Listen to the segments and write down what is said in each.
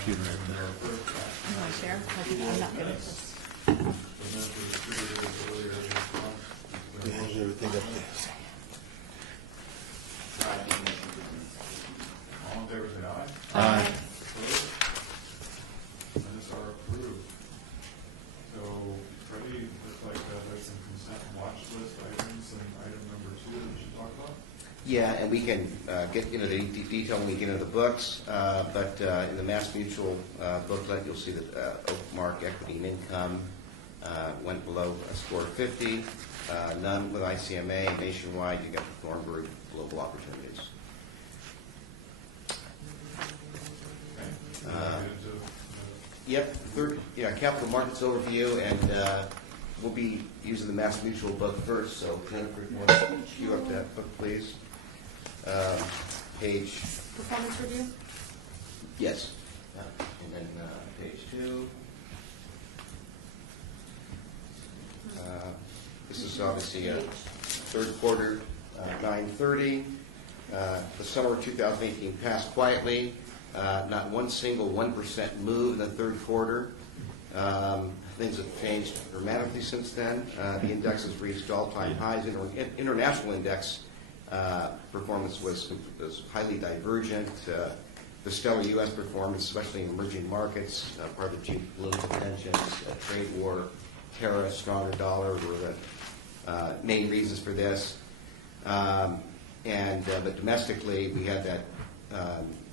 computer right there. You want to share? I'm not good at this. Yeah, has everything up there. All in favor, say aye. Aye. Opposed? Minutes are approved. So, Freddie, looks like there's some consent watch list items, and item number 2 that we should talk about. Yeah, and we can get into the detail when we get into the books, but in the Mass Mutual booklet, you'll see that Oakmark Equity and Income went below a score of 50, none with ICMA. Nationwide, you got the Thornburg Global Opportunities. Yep, capital markets overview, and we'll be using the Mass Mutual book first, so Jennifer, if you want to cue up that book, please. Page... Performance review? Yes. And then page 2. This is obviously a third quarter, 9:30. The summer of 2018 passed quietly. Not one single 1% move in the third quarter. Things have changed dramatically since then. The index has reached all-time highs. International index performance was highly divergent. The stellar U.S. performance, especially in emerging markets, part of the geopolitical tensions, trade war, tariffs, stronger dollar were the main reasons for this. But domestically, we had that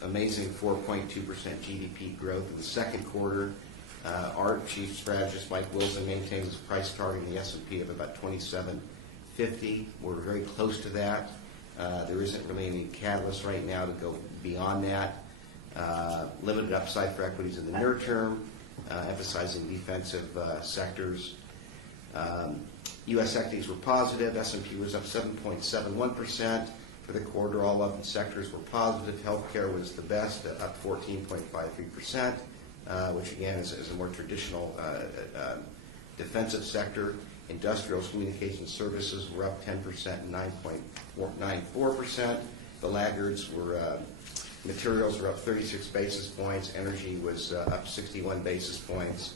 amazing 4.2% GDP growth in the second quarter. Our chief strategist, Mike Wilson, maintains his price target in the S&P of about 2750. We're very close to that. There isn't really any catalyst right now to go beyond that. Limited upside for equities in the near term, emphasizing defensive sectors. U.S. equities were positive. S&P was up 7.71%. For the quarter, all 11 sectors were positive. Healthcare was the best, up 14.53%, which again is a more traditional defensive sector. Industrials, communication services were up 10% and 9.94%. The laggards were materials were up 36 basis points. Energy was up 61 basis points.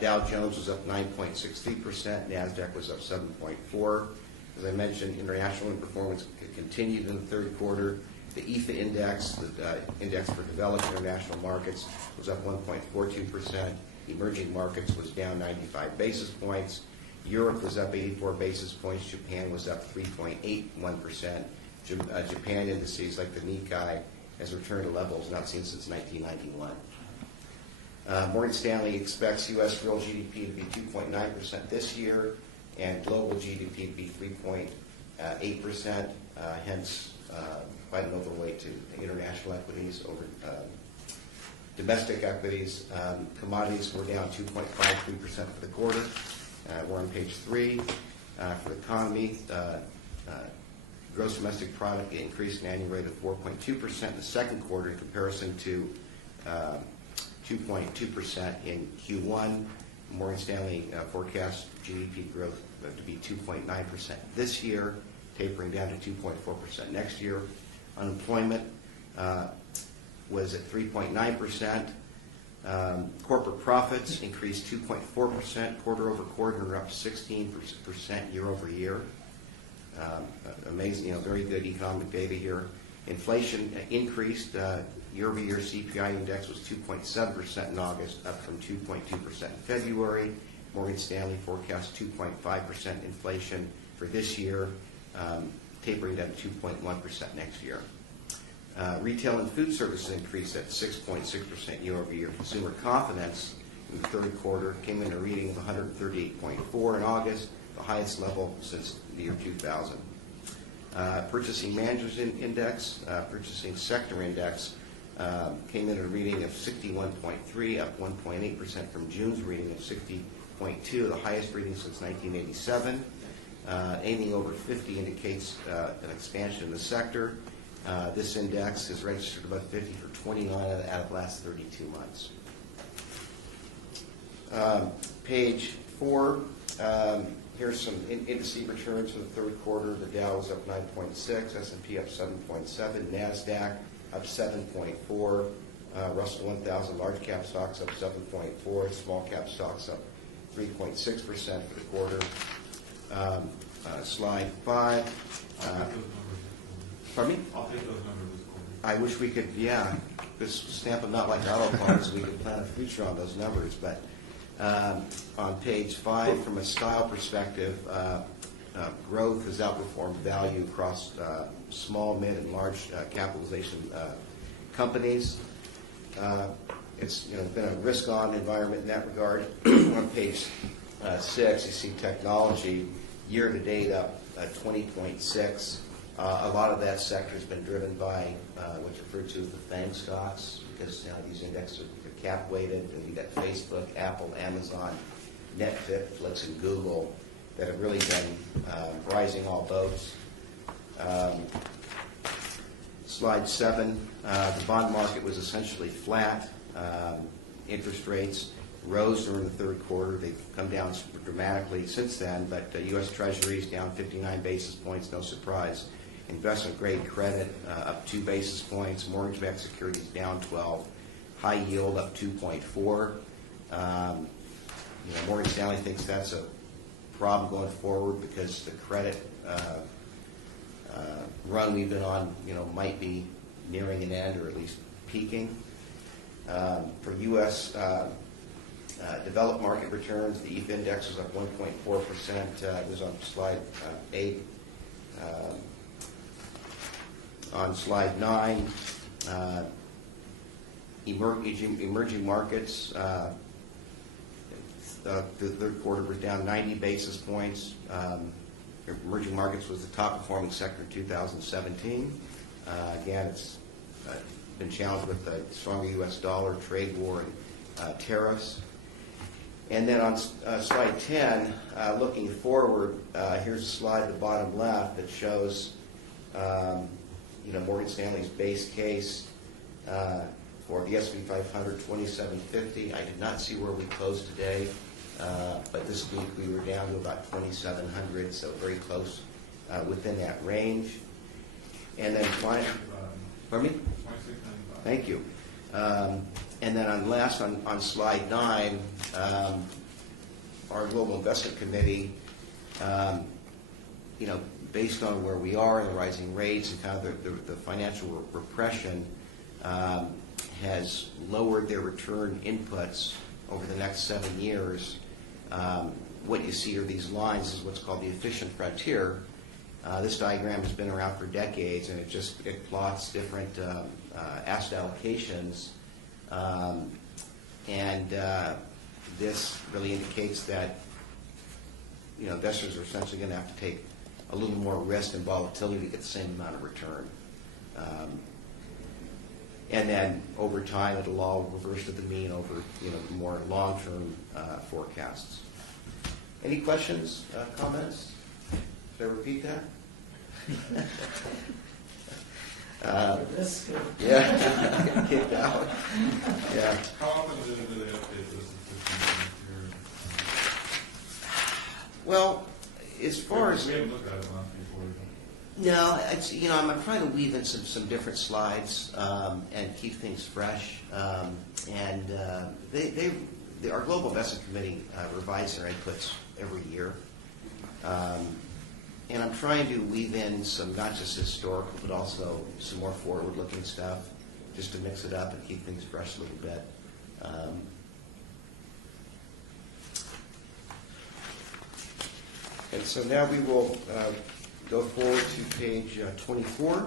Dow Jones was up 9.63%. NASDAQ was up 7.4%. As I mentioned, international performance continued in the third quarter. The EFA index, the index for developed international markets, was up 1.42%. Emerging markets was down 95 basis points. Europe was up 84 basis points. Japan was up 3.81%. Japan indices like the Nikkei has returned to levels not seen since 1991. Morgan Stanley expects U.S. real GDP to be 2.9% this year, and global GDP to be 3.8%, hence quite an overweight to international equities over domestic equities. Commodities were down 2.53% for the quarter. We're on page 3. For the economy, gross domestic product increased an annual rate of 4.2% in the second quarter in comparison to 2.2% in Q1. Morgan Stanley forecasts GDP growth to be 2.9% this year, tapering down to 2.4% next year. Unemployment was at 3.9%. Corporate profits increased 2.4% quarter over quarter and are up 16% year over year. Amazing, very good economic data here. Inflation increased. Year-over-year CPI index was 2.7% in August, up from 2.2% in February. Morgan Stanley forecasts 2.5% inflation for this year, tapering down to 2.1% next year. Retail and food services increased at 6.6% year-over-year. Consumer confidence in the third quarter came in a reading of 138.4 in August, the highest level since the year 2000. Purchasing Managers Index, Purchasing Sector Index, came in a reading of 61.3, up 1.8% from June's reading of 60.2, the highest reading since 1987. Aiming over 50 indicates an expansion in the sector. This index has registered above 50 for 29 out of the last 32 months. Page 4. Here's some indice returns for the third quarter. The Dow was up 9.6, S&P up 7.7, NASDAQ up 7.4. Russell 1000 large cap stocks up 7.4%, small cap stocks up 3.6% for the quarter. Slide 5. I'll take those numbers. Pardon me? I'll take those numbers this quarter. I wish we could, just stamp them out like auto parts, we could plan a future on those numbers. But on page 5, from a style perspective, growth has outperformed value across small, mid, and large capitalization companies. It's been a risk-on environment in that regard. On page 6, you see technology year-to-date up 20.6. A lot of that sector has been driven by what's referred to as the FANG stocks, because these indexes are cap-weighted, and you've got Facebook, Apple, Amazon, Netflix, and Google that have really been rising all boats. Slide 7, the bond market was essentially flat. Interest rates rose during the third quarter. They've come down dramatically since then, but U.S. Treasuries down 59 basis points, no surprise. Investment-grade credit up 2 basis points. Mortgage-backed securities down 12. High yield up 2.4. Morgan Stanley thinks that's a problem going forward because the credit run we've been on, might be nearing an end or at least peaking. For U.S. Developed market returns, the EAFE index was up 1.4%. It was on slide 8. On slide 9, emerging markets, the third quarter was down 90 basis points. Emerging markets was the top performing sector in 2017. Again, it's been challenged with the stronger U.S. dollar, trade war, and tariffs. And then on slide 10, looking forward, here's a slide at the bottom left that shows Morgan Stanley's base case for the S&P 500, 2750. I did not see where we closed today, but this week we were down to about 2700, so very close within that range. And then finally, pardon me? 2695. Thank you. And then on slide 9, our Global Investment Committee, based on where we are in the rising rates and kind of the financial repression, has lowered their return inputs over the next 7 years. What you see are these lines is what's called the efficient frontier. This diagram has been around for decades, and it plots different asset allocations, and this really indicates that investors are essentially going to have to take a little more risk and volatility to get the same amount of return. And then over time, it'll all reverse to the mean over more long-term forecasts. Any questions, comments? Should I repeat that? Yeah, kicked out. Yeah. How often do they update this? Well, as far as we haven't looked at it last before. no, it's I'm trying to weave in some different slides and keep things fresh. And our Global Investment Committee revises their inputs every year. And I'm trying to weave in some, not just historical, but also some more forward-looking stuff, just to mix it up and keep things fresh a little bit. And so now we will go forward to page 24.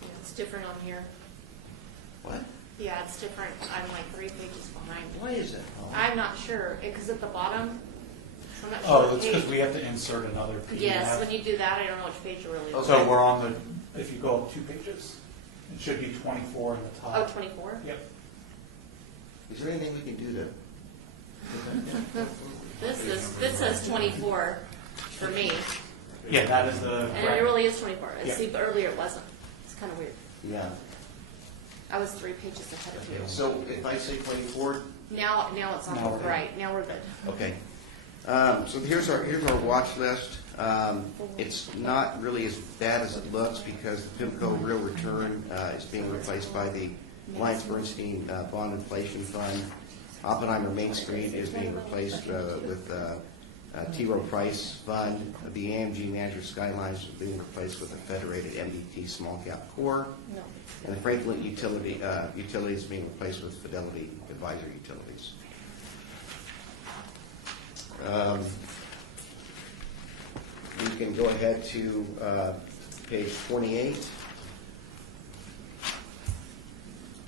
Yeah, it's different on here. What? Yeah, it's different. I'm like 3 pages behind. Why is it? I'm not sure, because at the bottom, I'm not sure. Oh, what that's because page. we have to insert another PDF. Yes, when you do that, I don't know which page you're really. Okay. So we're on if you go up 2 pages, it should be 24 in the Oh, top. 24? Yep. Is there anything we can do to? This says 24 for me, Yeah, that is the. and it really is 24. Yeah. See, but earlier it wasn't. It's kind of weird. Yeah. I was 3 pages ahead of you. So if I say 24, Now it's on Now the we're good. right. Now we're good. okay. So here's our watch list. It's not really as bad as it looks because the PIMCO Real Return is being replaced by the Alliance Bernstein Bond Inflation Fund. Oppenheimer Main Street is being replaced with T. Rowe Price Fund. The AMG Manager Skylines is being replaced with the Federated MDT Small Cap Core. No. And the Franklin Utilities is being replaced with Fidelity Advisory Utilities. We can go ahead to page 28.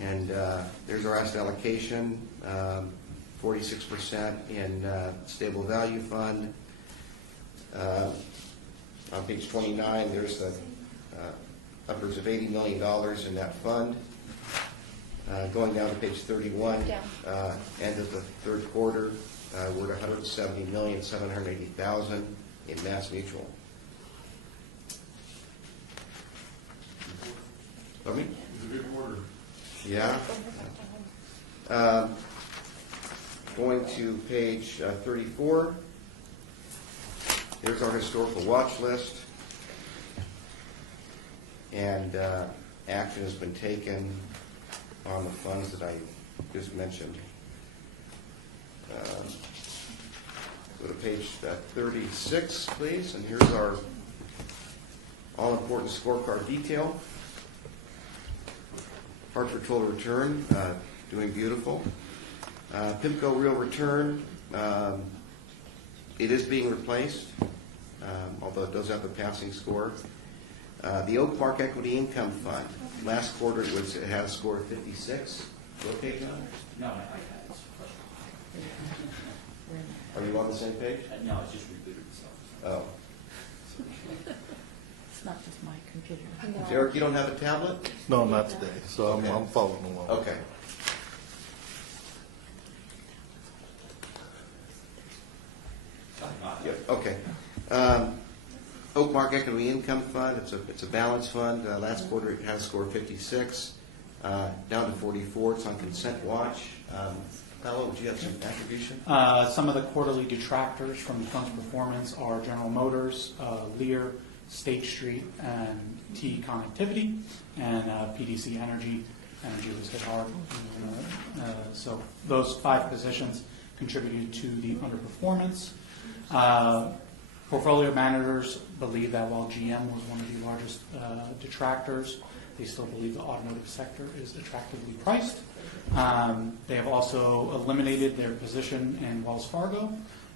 And there's our asset allocation, 46% in stable value fund. On page 29, there's the upwards of $80 million in that fund. Going down to page 31, end of the third quarter, we're at $170,780,000 in Mass Mutual. Pardon me? It's a good order. Yeah. Going to page 34. Here's our historical watch list. And action has been taken on the funds that I just mentioned. Go to page 36, please. And here's our all-important scorecard detail. Hartford Total Return, doing beautiful. PIMCO Real Return, it is being replaced, although it does have a passing score. The Oak Park Equity Income Fund, last quarter it had a score of 56. Okay, John? No, I had it. Are you on the same page? No, it's just rebooted itself. Oh. It's not just my computer. Derek, you don't have a tablet? No, not today, so Okay. I'm following along. Okay. Yep, okay. Oak Park Equity Income Fund, it's a balanced fund. Last quarter it had a score of 56, down to 44. It's on consent watch. Paolo, would you have some attribution? Some of the quarterly detractors from the fund's performance are General Motors, Lear, State Street, and T Connectivity, and PDC Energy. Energy was hit hard. So those 5 positions contributed to the underperformance. Portfolio managers believe that while GM was one of the largest detractors, they still believe the automotive sector is attractively priced. They have also eliminated their position in Wells Fargo,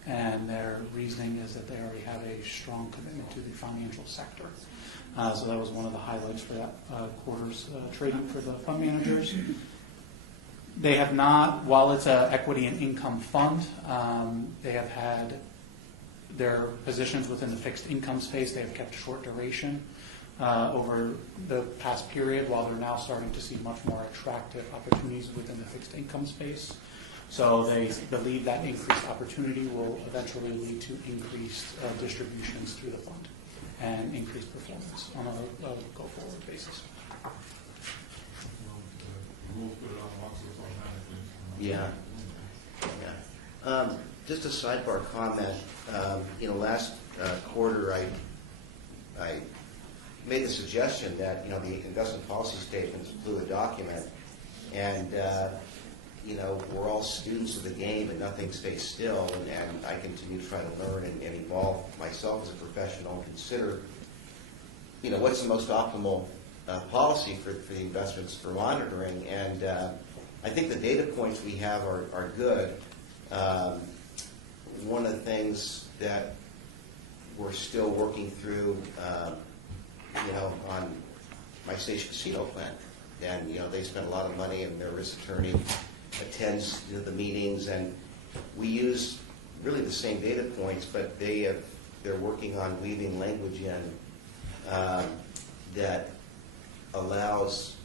and their reasoning is that they already have a strong commitment to the financial sector. So that was one of the highlights for that quarter's trading for the fund managers. They have not, while it's an equity and income fund, they have had their positions within the fixed income space. They have kept short duration over the past period, while they're now starting to see much more attractive opportunities within the fixed income space. So they believe that increased opportunity will eventually lead to increased distributions through the fund and increased performance on a go-forward basis. Rules put it on once, so it's automatically. Yeah. Just a sidebar comment. Last quarter I made the suggestion that the investment policy statement is a fluid document, and we're all students of the game, and nothing stays still. And I continue to try to learn and evolve myself as a professional, and consider what's the most optimal policy for the investments for monitoring. And I think the data points we have are good. One of the things that we're still working through, on my stage casino plan, and they spend a lot of money, and their risk attorney attends to the meetings, and we use really the same data points, but they're working on weaving language in that allows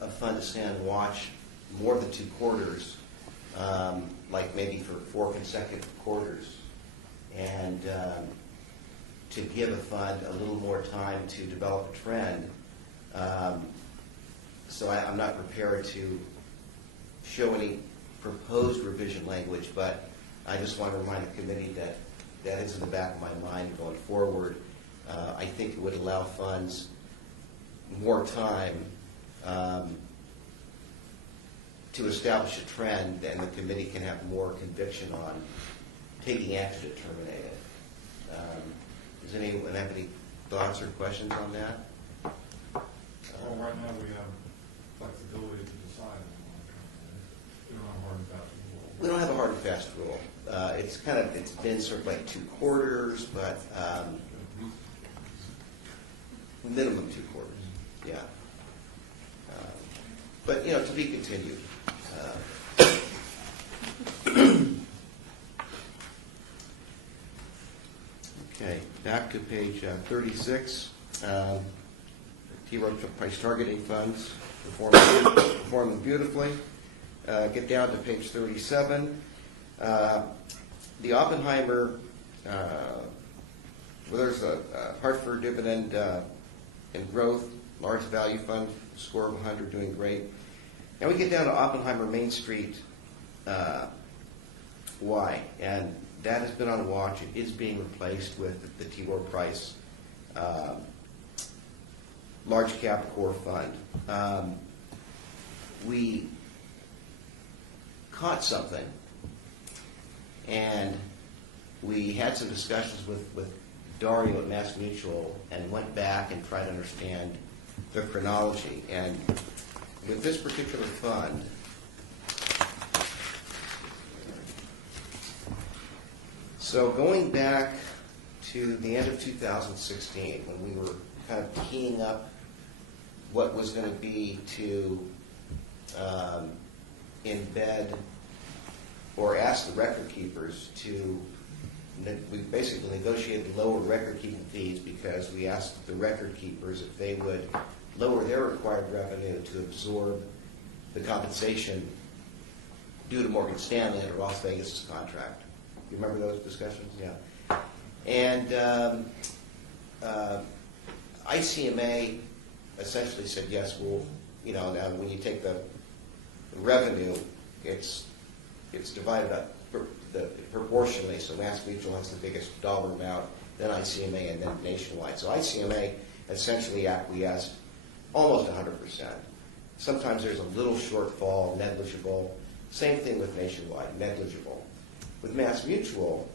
a fund to stand and watch more than 2 quarters, like maybe for 4 consecutive quarters, and to give a fund a little more time to develop a trend. So I'm not prepared to show any proposed revision language, but I just want to remind the committee that that is in the back of my mind going forward. I think it would allow funds more time to establish a trend, and the committee can have more conviction on taking action to terminate it. Does anyone have any thoughts or questions on that? Well, right now we have flexibility to decide. We don't have a hard and fast rule. We don't have a hard and fast rule. It's been sort of like 2 quarters, but minimum 2 quarters, yeah. But, to be continued. Okay, back to page 36. T-Road price targeting funds, performing beautifully. Get down to page 37. The Oppenheimer, there's a Hartford dividend and growth, large value fund, score of 100, doing great. Now we get down to Oppenheimer Main Street Y, and that has been on watch. It is being replaced with the T-Road Price large cap core fund. We caught something, and we had some discussions with Dario at Mass Mutual and went back and tried to understand the chronology. And with this particular fund, so going back to the end of 2016, when we were kind of keying up what was going to be to embed or ask the record keepers to, we basically negotiated lower record keeping fees because we asked the record keepers if they would lower their required revenue to absorb the compensation due to Morgan Stanley under Las Vegas' contract. You remember those discussions? Yeah. And ICMA essentially said, yes, we'll, now when you take the revenue, it's divided up proportionally, so Mass Mutual has the biggest dollar amount, then ICMA, and then Nationwide. So ICMA essentially acquiesced almost 100%. Sometimes there's a little shortfall, negligible. Same thing with Nationwide, negligible. With Mass Mutual,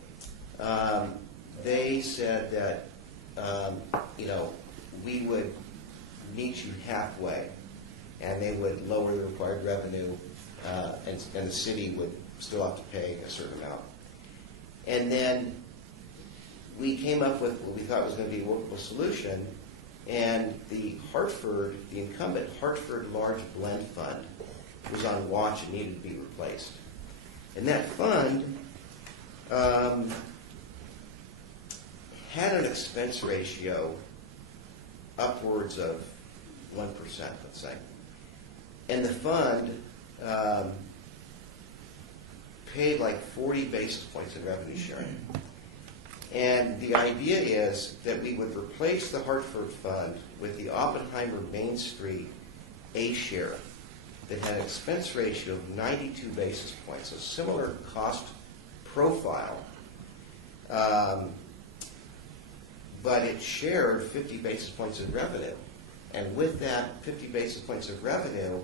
they said that, we would meet you halfway, and they would lower the required revenue, and the city would still have to pay a certain amount. And then we came up with what we thought was going to be a workable solution, and the incumbent Hartford Large Blend Fund was on watch and needed to be replaced. And that fund had an expense ratio upwards of 1%, let's say. And the fund paid like 40 basis points in revenue sharing. And the idea is that we would replace the Hartford Fund with the Oppenheimer Main Street A share that had an expense ratio of 92 basis points, a similar cost profile, but it shared 50 basis points of revenue. And with that 50 basis points of revenue,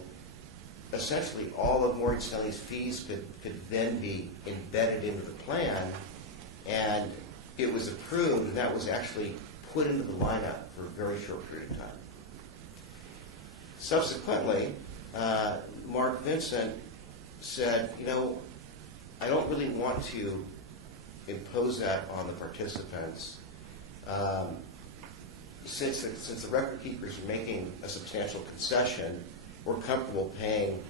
essentially all of Morgan Stanley's fees could then be embedded into the plan, and it was approved, and that was actually put into the lineup for a very short period of time. Subsequently, Mark Vincent said, I don't really want to impose that on the participants. Since the record keepers are making a substantial concession, we're comfortable paying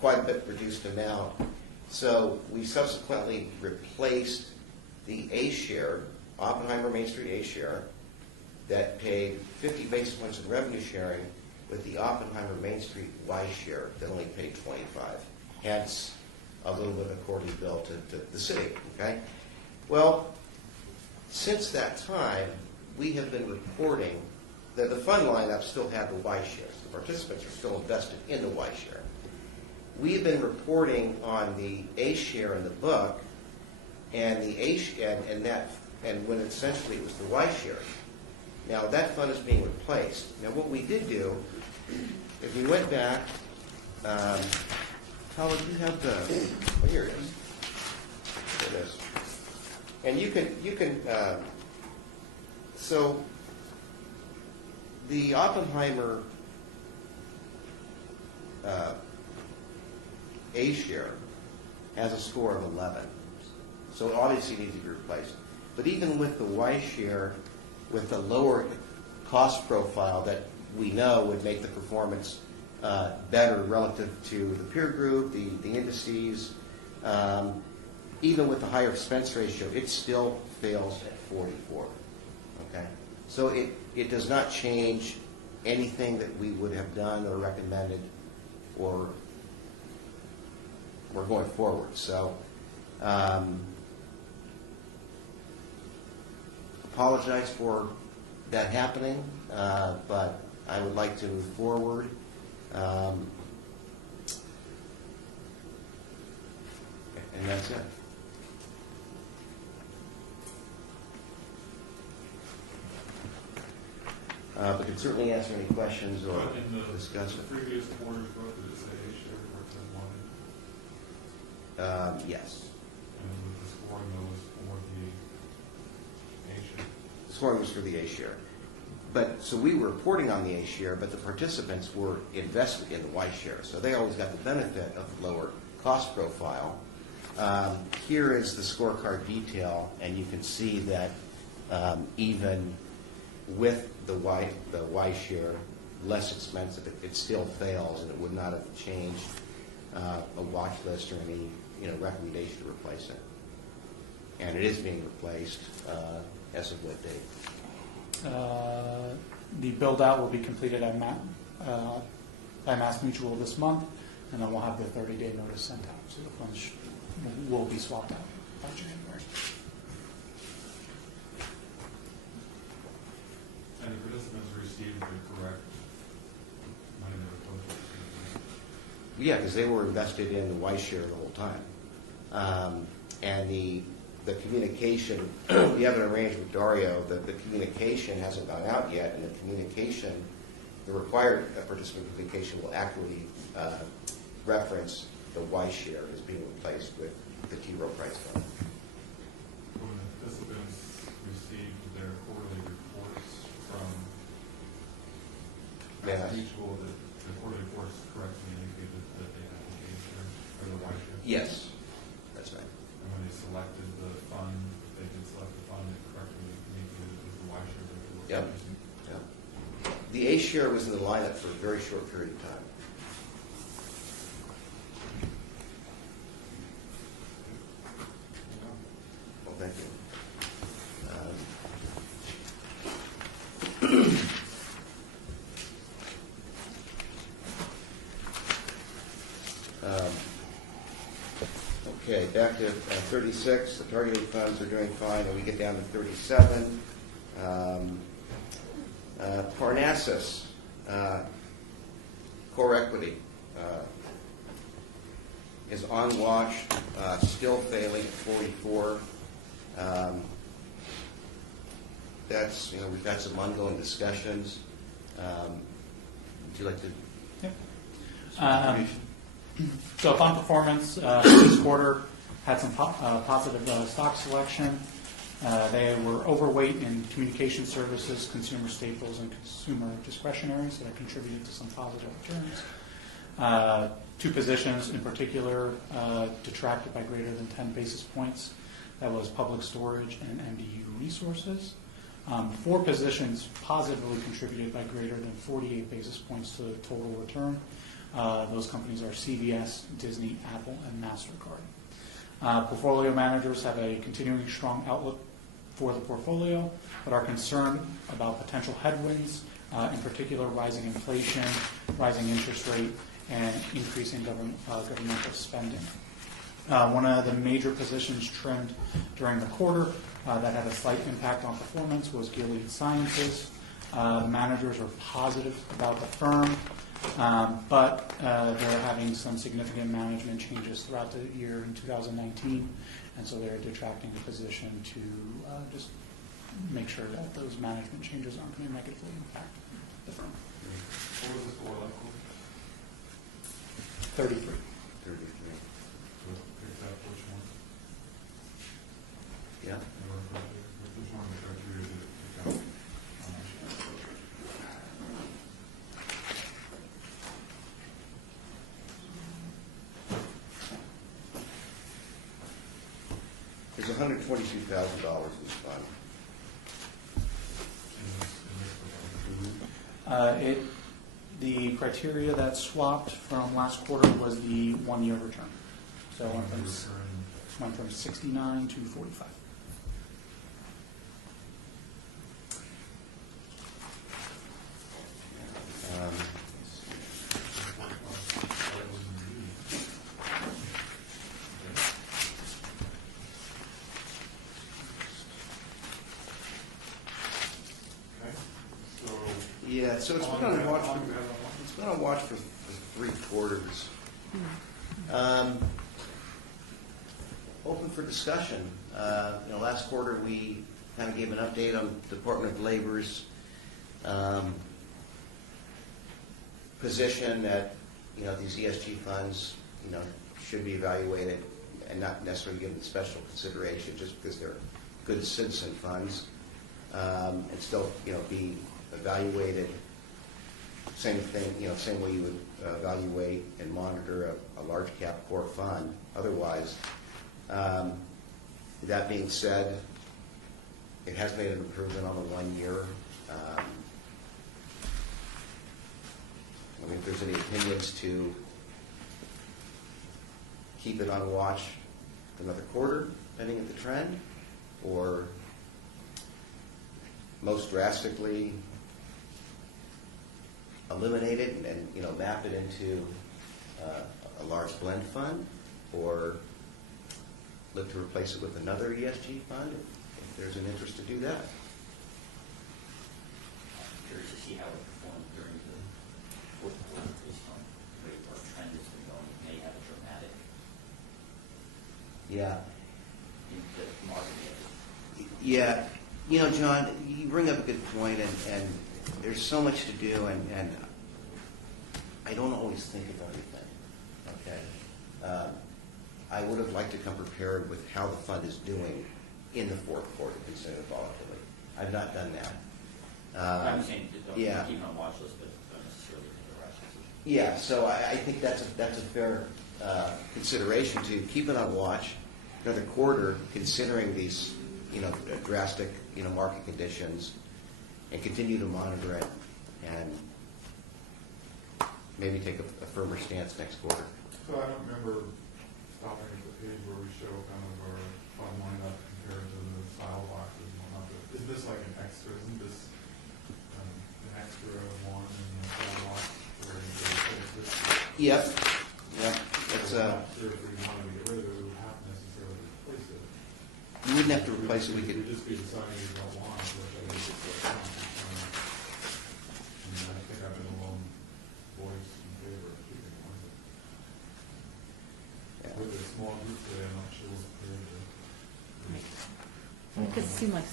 quite a bit reduced amount. So we subsequently replaced the A share, Oppenheimer Main Street A share, that paid 50 basis points of revenue sharing with the Oppenheimer Main Street Y share that only paid 25. Hence, a little bit of a quarterly bill to the city, okay? Well, since that time, we have been reporting that the fund lineup still had the Y shares. The participants are still invested in the Y share. We've been reporting on the A share in the book and the and when essentially it was the Y share. Now that fund is being replaced. Now what we did do, if we went back, Howard, you have the, oh, here it is. There it is. And you can, so the Oppenheimer A share has a score of 11. So it obviously needs to be replaced. But even with the Y share, with the lower cost profile that we know would make the performance better relative to the peer group, the indices, even with the higher expense ratio, it still fails at 44. Okay? So it does not change anything that we would have done or recommended or going forward. So apologize for that happening, but I would like to move forward. And that's it. But can certainly answer any questions or But in discuss the it. previous quarter's book, did it say A share or it said one? Yes. And with the scoring, those for the A share. Scoring was for the A share. But so we were reporting on the A share, but the participants were invested in the Y share. So they always got the benefit of the lower cost profile. Here is the scorecard detail, and you can see that even with the Y share, less expensive, it still fails, and it would not have changed a watch list or any recommendation to replace it. And it is being replaced as of what date? The build-out will be completed by Mass Mutual this month, and then we'll have the 30-day notice sent out. So the funds will be swapped out by January. And the participants received the correct money they were supposed to receive. Yeah, because they were invested in the Y share the whole time. And the communication, we have an arrangement with Dario that the communication hasn't gone out yet, and the required participant communication will accurately reference the Y share as being replaced with the T. Rowe Price Fund. When the participants received their quarterly reports from Mass. Mutual, the quarterly reports correctly indicated that they had the A share or the Y share. Yes, that's right. And when they selected the fund, they did select the fund, it correctly indicated it was the Y share that they were Yep. using. Yeah. The A share was in the lineup for a very short period of time. Well, thank you. Okay, back to 36. The targeted funds are doing fine, and we get down to 37. Parnassus, core equity is on watch, still failing at 44. That's, we've got some ongoing discussions. Would you like to? Yep. So fund performance this quarter had some positive stock selection. They were overweight in communication services, consumer staples, and consumer discretionary, so that contributed to some positive returns. Two positions in particular detracted by greater than 10 basis points. That was public storage and MDU resources. Four positions positively contributed by greater than 48 basis points to the total return. Those companies are CVS, Disney, Apple, and MasterCard. Portfolio managers have a continuing strong outlook for the portfolio, but are concerned about potential headwinds, in particular rising inflation, rising interest rate, and increasing governmental spending. One of the major positions trimmed during the quarter that had a slight impact on performance was Gilead Sciences. The managers are positive about the firm, But they're having some significant management changes throughout the year in 2019, and so they're detracting the position to just make sure that those management changes aren't going to negatively impact the firm. What was this for, like, 33. 33. picked up which one? Yeah. Which one of the criteria did it pick up? There's $122,000 in this fund. In this The criteria that swapped from last quarter was the 1-year return. So it went from 69 to 45. Yeah, so it's been on watch. It's been on watch for 3 quarters. Open for discussion. Last quarter we kind of gave an update on Department of Labor's position that these ESG funds should be evaluated and not necessarily given special consideration just because they're good citizen funds, and still be evaluated same thing, same way you would evaluate and monitor a large cap core fund otherwise. That being said, it has made an improvement on the 1 year. If there's any opinions to keep it on watch another quarter, depending on the trend, or most drastically eliminate it and map it into a large blend fund, or look to replace it with another ESG fund if there's an interest to do that. I'm curious to see how it performed during the fourth quarter based on the way our trend has been going. It may have a dramatic Yeah. in the market. Yeah. John, you bring up a good point, and there's so much to do, and I don't always think of everything. Okay. I would have liked to come prepared with how the fund is doing in the fourth quarter, considering volatility. I've not done that. I'm saying don't keep yeah. it on watch list, but don't necessarily take a rash decision. Yeah, so I think that's a fair consideration to keep it on watch another quarter, considering these drastic market conditions, and continue to monitor it, and maybe take a firmer stance next quarter. So I don't remember stopping at the page where we show kind of our fund lineup compared to the file boxes and whatnot. But is this like an extra? Isn't this an extra one in the file box where you go this? Yep. Yep. It's I'm not sure if we wanted to get rid of it, we would have to necessarily replace it. you wouldn't have to replace it. We could. We'd just be deciding we don't want it, which I think is what I think I've been a lone voice in favor of keeping one. Yeah. With a small group today, I'm not sure what's clear to. It could seem like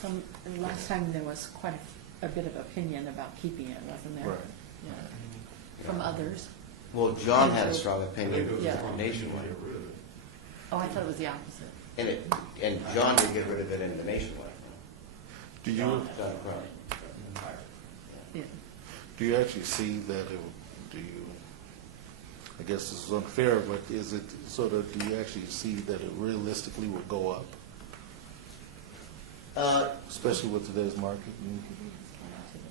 last time there was quite a bit of opinion about keeping it, wasn't there? Right. Yeah. From others. Well, John had a strong I opinion think it was Yeah. a strong nationwide, opinion to get rid of it. Oh, I thought it was the opposite. and John did get rid of it in the nationwide. Do you, John Cronin. Yeah. do you actually see that I guess this is unfair, but is it sort of, do you actually see that it realistically will go up, especially with today's market?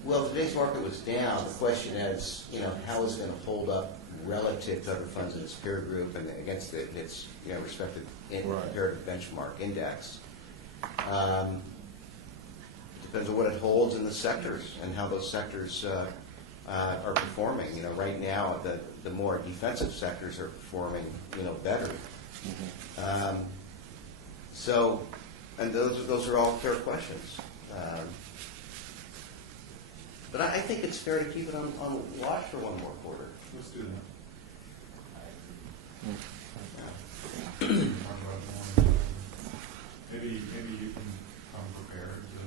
Well, today's market was down. The question is, how is it going to hold up relative to other funds in its peer group and against its respective Right. comparative benchmark index? Depends on what it holds in the sectors and how those sectors are performing. Right now, the more defensive sectors are performing, better. So, and those are all fair questions. But I think it's fair to keep it on watch for one more quarter. Let's do that. I- Talk about more. Maybe you can come prepared to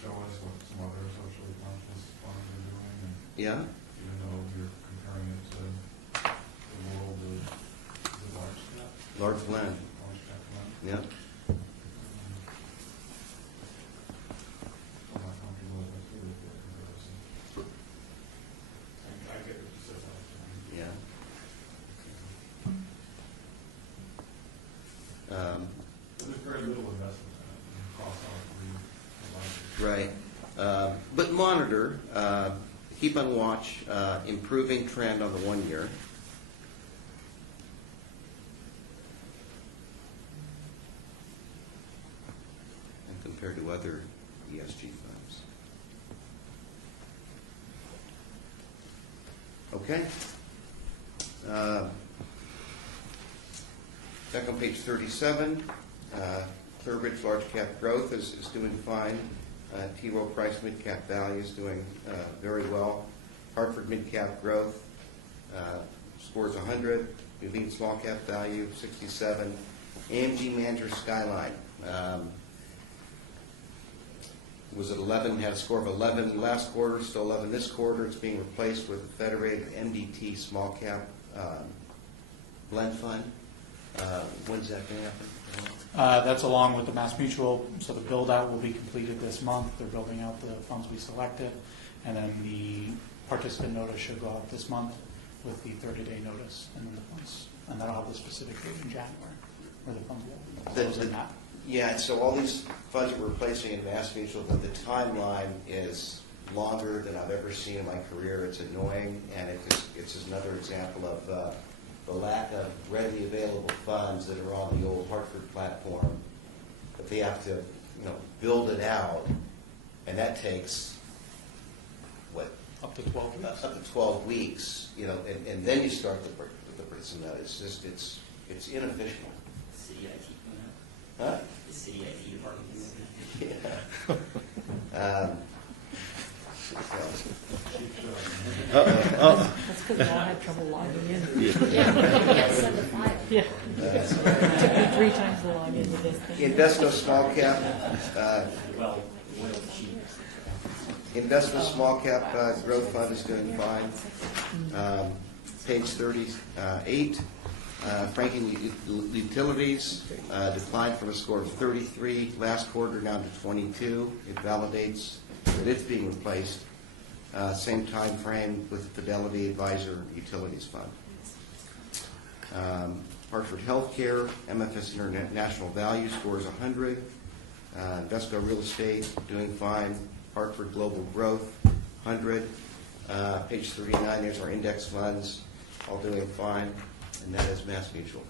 show us what some other socially conscious funds are doing, and Yeah? even though you're comparing it to the world of, is it large cap? Large blend. Large cap fund. Yeah. I'm not comfortable with that either, for comparison. I get what you said last time. Yeah. There's very little investment across all three providers. Right. But monitor, keep on watch, improving trend on the 1 year. And compared to other ESG funds. Okay. Back on page 37, Clearbridge large cap growth is doing fine. T. Rowe Price mid cap value is doing very well. Hartford mid cap growth scores 100. Nuveen small cap value 67. AMG Manager Skyline was at 11, had a score of 11 last quarter, still 11 this quarter. It's being replaced with the Federated MDT small cap blend fund. When's that going to happen? That's along with the Mass Mutual, so the build-out will be completed this month. They're building out the funds we selected, and then the participant notice should go out this month with the 30-day notice, and then the funds, and that'll have the specific date in January, where the funds will close in that. Yeah, and so all these funds we're replacing in Mass Mutual, but the timeline is longer than I've ever seen in my career. It's annoying, and it's another example of the lack of readily available funds that are on the old Hartford platform. But they have to, build it out, and that takes, what? Up to 12 weeks. Up to 12 weeks, and then you start the bricks and it's just, it's inefficient. City IT cleanup? Huh? The city IT department cleanup? Yeah. That's because we all had trouble logging in. Yes, 7 to 5. Yeah. Took me 3 times to log into this thing. Invesco small cap, Well, oil cheap. Invesco small cap growth fund is doing fine. Page 38, Franking Utilities declined from a score of 33 last quarter down to 22. It validates that it's being replaced. Same time frame with the Fidelity Advisor Utilities Fund. Hartford Healthcare, MFS International Value scores 100. Invesco Real Estate doing fine. Hartford Global Growth 100. Page 39, there's our index funds, all doing fine, and that is Mass Mutual.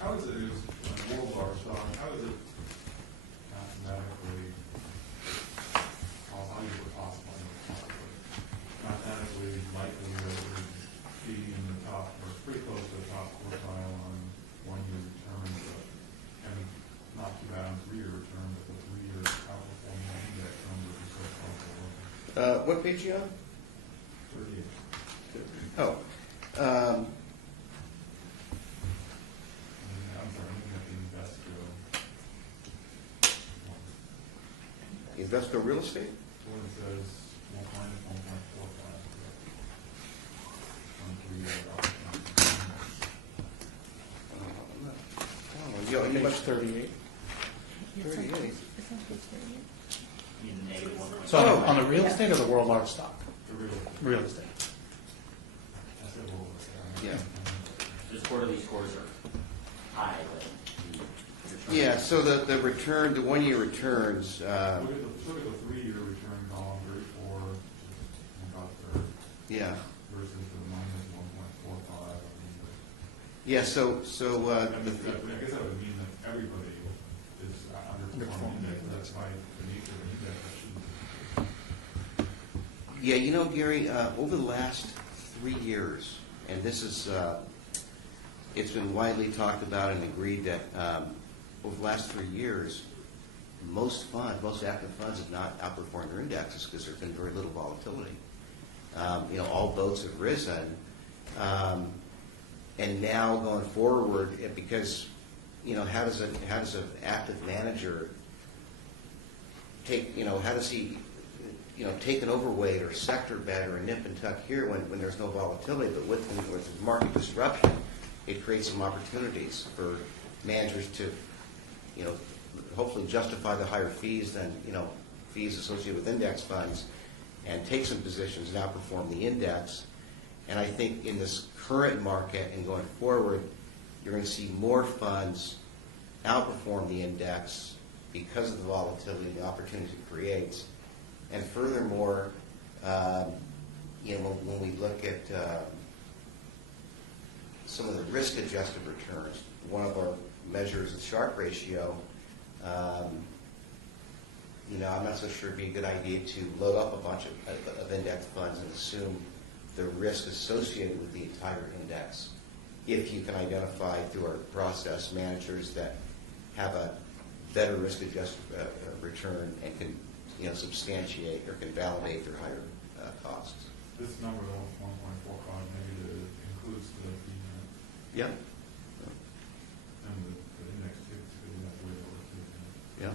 How is it, when World War stock, how is it mathematically, I'll use it possible, mathematically likely that it would be in the top, or pretty close to the top quartile on 1-year return, and not too bad on 3-year return, but the 3-year outperforming the index number is so close. What page are you on? 38. Oh. I'm sorry, I'm looking at the Invesco. Invesco Real Estate? One that says 1.45 on 3-year Oh, you Page must 38. It's on 38. page 38. You negative 1. So on the real estate or the world large stock? The real. Real estate. I said well, Yeah. Those quarterly scores are high, but the return- Yeah, so the return, the 1-year returns, Look at the 3-year return column, 34, about third, yeah. versus the minus 1.45. Yeah, so I guess that would mean that everybody is underperforming index, and that's why the nature of the index shouldn't. yeah, Gary, over the last 3 years, and this is, it's been widely talked about and agreed that over the last 3 years, most active funds have not outperformed their indexes because there's been very little volatility. All boats have risen. And now going forward, because, how does an active manager take, how does he, take an overweight or sector bet or a nip and tuck here when there's no volatility, but with market disruption, it creates some opportunities for managers to, hopefully justify the higher fees than, fees associated with index funds and take some positions and outperform the index. And I think in this current market and going forward, you're going to see more funds outperform the index because of the volatility and the opportunities it creates. And furthermore, when we look at some of the risk-adjusted returns, one of our measures is Sharpe ratio. I'm not so sure it'd be a good idea to load up a bunch of index funds and assume the risk associated with the entire index. If you can identify through our process managers that have a better risk-adjusted return and can, substantiate or can validate their higher costs. This number, though, 1.45, maybe it includes the fee. Yeah. And the index tickets could be that way over too. Yeah.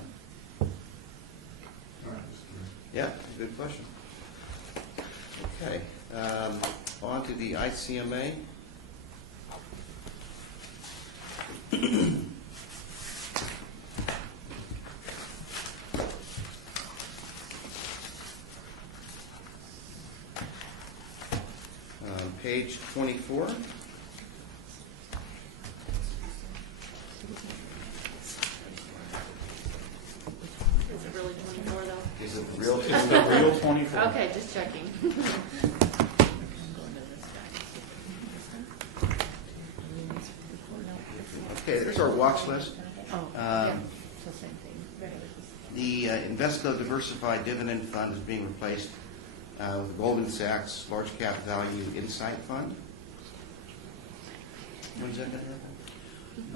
All right, just curious. Yeah, good question. Okay, on to the ICMA. Page 24. Is it really 24 though? Is it real? It's the real 24. Okay, just checking. Okay, there's our watch list. Oh, yeah, so same thing. The Invesco Diversified Dividend Fund is being replaced with the Goldman Sachs Large Cap Value Insight Fund. When's that going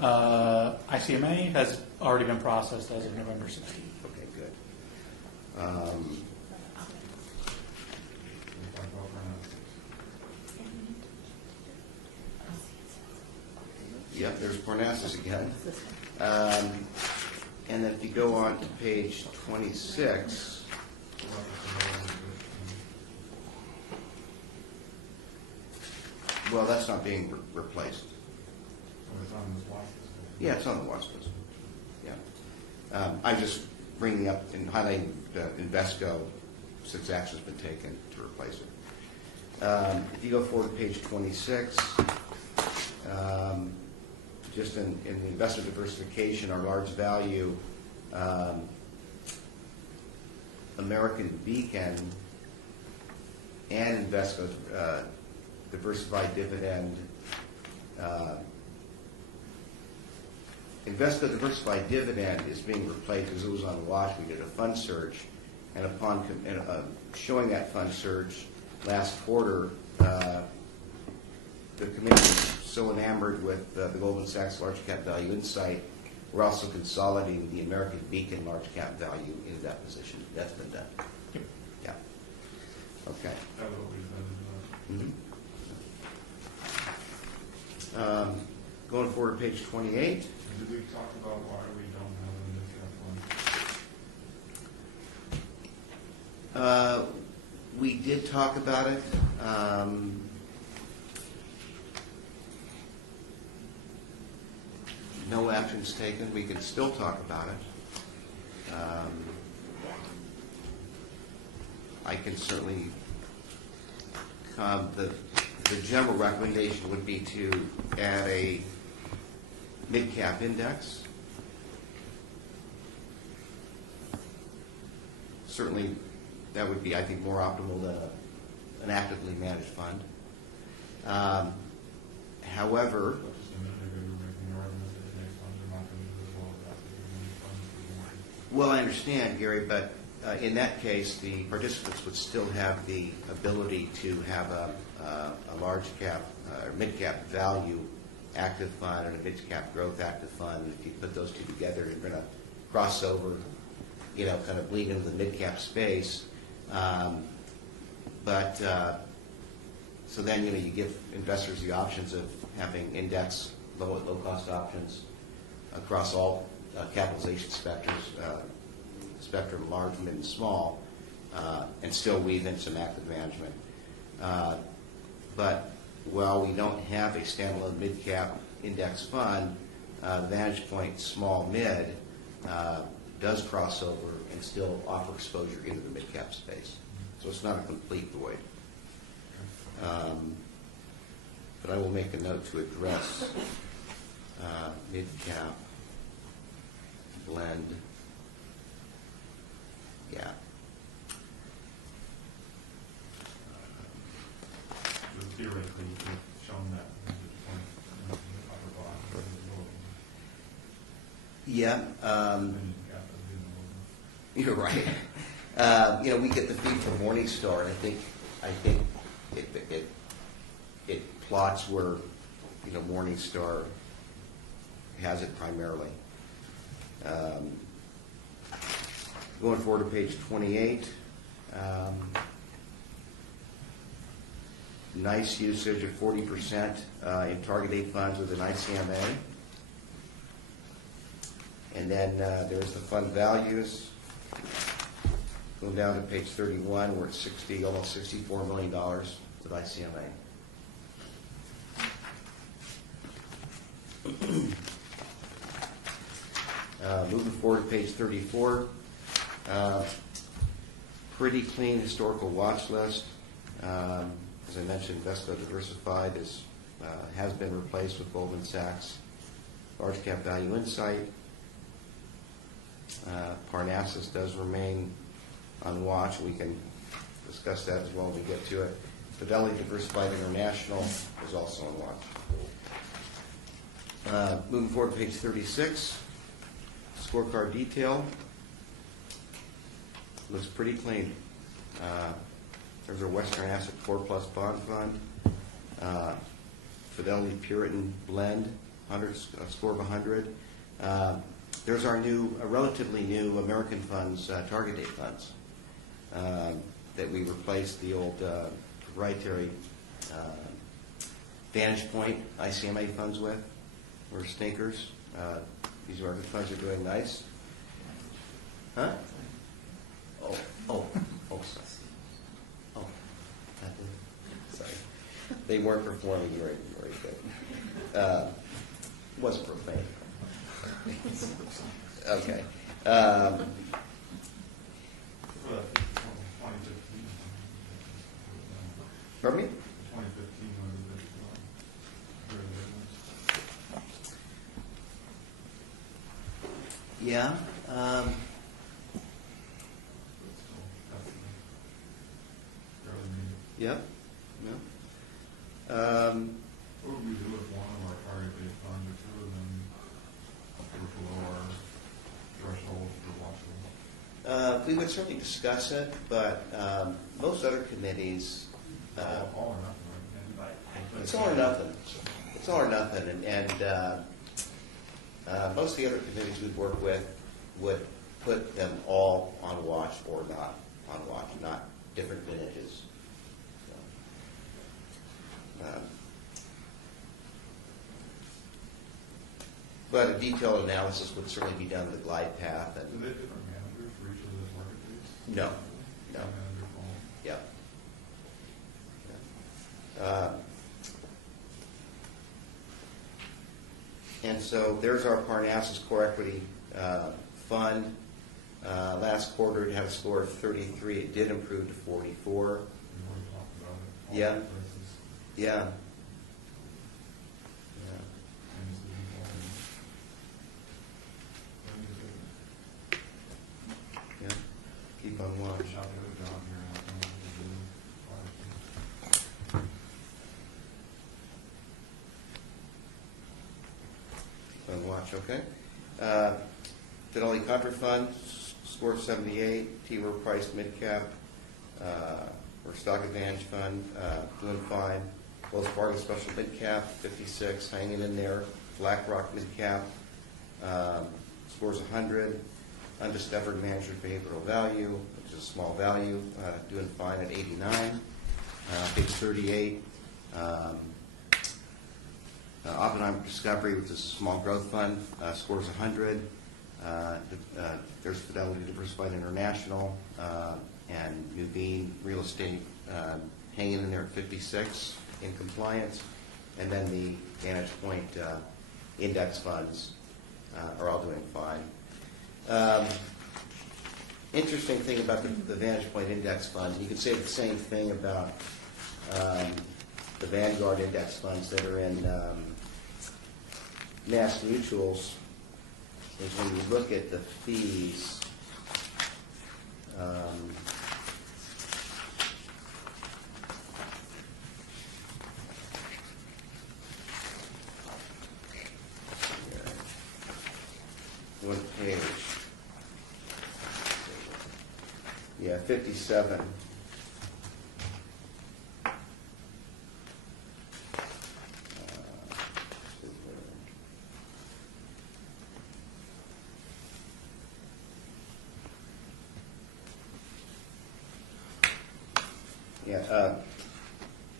to happen? ICMA has already been processed as of November 16th. Okay, good. We talked about Parnassus. Yep, there's Parnassus again. This one. And then if you go on to page 26, well, that's not being replaced. It's on this watch list. Yeah, it's on the watch list. Yeah. I'm just bringing up and highlighting Invesco since action's been taken to replace it. If you go forward to page 26, just in the investment diversification, our large value American Beacon and Invesco diversified dividend. Invesco diversified dividend is being replaced because it was on watch. We did a fund search, and upon showing that fund search last quarter, the committee was so enamored with the Goldman Sachs Large Cap Value Insight, we're also consolidating the American Beacon Large Cap Value into that position. That's been done. Yeah. Okay. That would be done. Mm-hmm. Going forward to page 28. Did we talk about why we don't have a mid-cap fund? We did talk about it. No actions taken. We can still talk about it. I can certainly, the general recommendation would be to add a mid-cap index. Certainly, that would be, I think, more optimal than an actively managed fund. However, Just a minute ago, you were making the argument that index funds are not going to do as well as active funds. well, I understand, Gary, but in that case, the participants would still have the ability to have a large cap or mid-cap value active fund and a mid-cap growth active fund. If you put those two together, you're going to cross over, kind of bleed into the mid-cap space. But So then, you give investors the options of having index, low-cost options across all capitalization spectrum, large, mid, and small, and still weave in some active management. But while we don't have a standalone mid-cap index fund, Vantage Point Small Mid does cross over and still offer exposure into the mid-cap space. So it's not a complete void. But I will make a note to address mid-cap blend gap. Theoretically, you could have shown that Vantage Point in the upper box, or the lower box. Yeah, Then you got the you're right. We get the feed from Morningstar, and I think it plots where Morningstar has it primarily. Going forward to page 28. Nice usage of 40% in target date funds with an ICMA. And then there's the fund values. Going down to page 31, we're at almost $64 million with ICMA. Moving forward to page 34, pretty clean historical watch list. As I mentioned, Invesco Diversified has been replaced with Goldman Sachs Large Cap Value Insight. Parnassus does remain on watch. We can discuss that as well when we get to it. Fidelity Diversified International is also on watch. Moving forward to page 36, scorecard detail. Looks pretty clean. There's our Western Asset Core Plus Bond Fund. Fidelity Puritan Blend, score of 100. There's our relatively new American funds, target date funds, that we replaced the old proprietary Vantage Point ICMA funds with. We're stinkers. These American funds are doing nice. Huh? Oh, sorry. They weren't performing very good. Wasn't profane. Okay. Pardon me? 2015 was a bit Yeah. fairly new. Yep. No. What would we do if one of our target date funds or two of them were below our threshold for watchable? We would certainly discuss it, but most other committees, All or nothing, right? it's all or nothing. It's all or nothing, and most of the other committees we'd work with would put them all on watch or not on watch, not different vintages. So, but a detailed analysis would certainly be done with a glide path. Do And they have different managers for each of the target dates? no, no, Manager for all? yeah. And so there's our Parnassus Core Equity Fund. Last quarter, it had a score of 33. It did improve to 44. We've already talked about it. All Yeah. the prices, Yeah. changes the default. Yeah. Keep on watch. Shop the other job here, I don't know what to do. On watch, okay. Fidelity Contra Fund, score of 78. T. Rowe Price Mid Cap, or Stock Advantage Fund, doing fine. Wells Fargo Special Mid Cap, 56, hanging in there. BlackRock Mid Cap, scores 100. Undiscovered Manager Behavioral Value, which is a small value, doing fine at 89. Page 38, Oppenheimer Discovery, which is a small growth fund, scores 100. There's Fidelity Diversified International and Nuveen Real Estate hanging in there at 56 in compliance. And then the Vantage Point index funds are all doing fine. Interesting thing about the Vantage Point index funds, you could say the same thing about the Vanguard index funds that are in Mass Mutuals, is when you look at the fees, one page. Yeah, 57.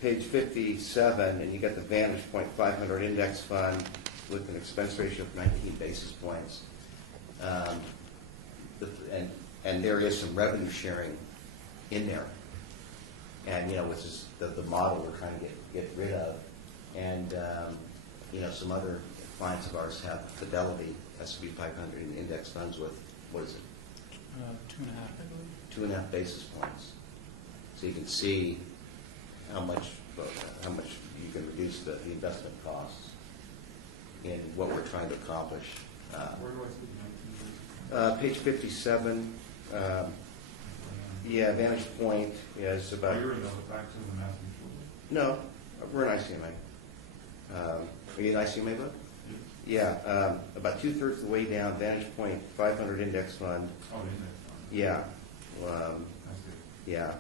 Page 57, and you got the Vantage Point 500 index fund with an expense ratio of 19 basis points. And there is some revenue sharing in there, and which is the model we're trying to get rid of. And some other clients of ours have Fidelity S&P 500 index funds with, what is it? 2.5, I believe. 2.5 basis points. So you can see how much you can reduce the investment costs in what we're trying to accomplish. Where do I see 19? Page 57. Yeah, Vantage Point is about. You're in the back to the Mass Mutual. No, we're in ICMA. Are you in ICMA book? Yeah, about 2/3 of the way down. Vantage Point 500 index fund. Oh, the index fund. Yeah, I see. yeah.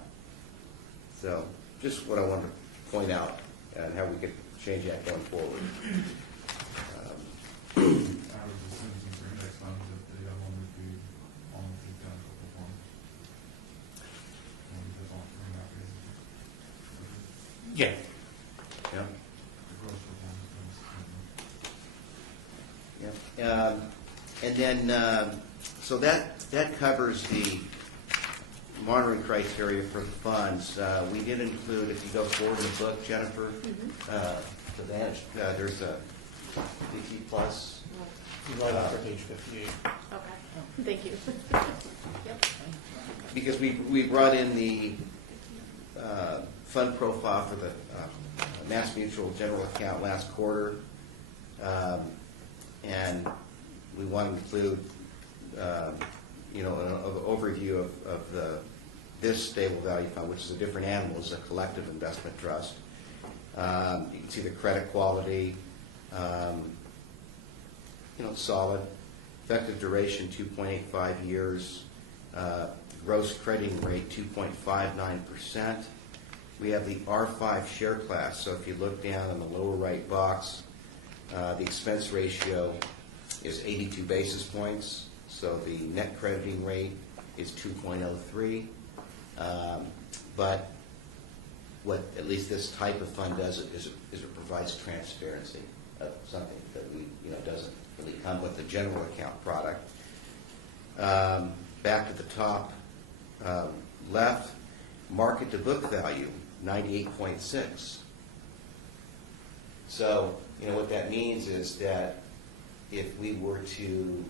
So just what I wanted to point out and how we could change that going forward. I was assuming for index funds that the other one would be on the identical performance. Just on that basis. Yeah. Yeah. The gross performance is Yeah. And then, so that covers the monitoring criteria for the funds. We did include, if you go forward in the book, Jennifer, the Vantage, there's a DT Plus. Right after page 58. Okay, thank you. Yep. Because we brought in the fund profile for the Mass Mutual general account last quarter, and we want to include an overview of this stable value fund, which is a different animal, it's a collective investment trust. You can see the credit quality, solid. Effective duration 2.85 years. Gross crediting rate 2.59%. We have the R5 share class. So if you look down in the lower right box, the expense ratio is 82 basis points. So the net crediting rate is 2.03. But what at least this type of fund does is it provides transparency of something that doesn't really come with the general account product. Back to the top left, market to book value 98.6. So what that means is that if we were to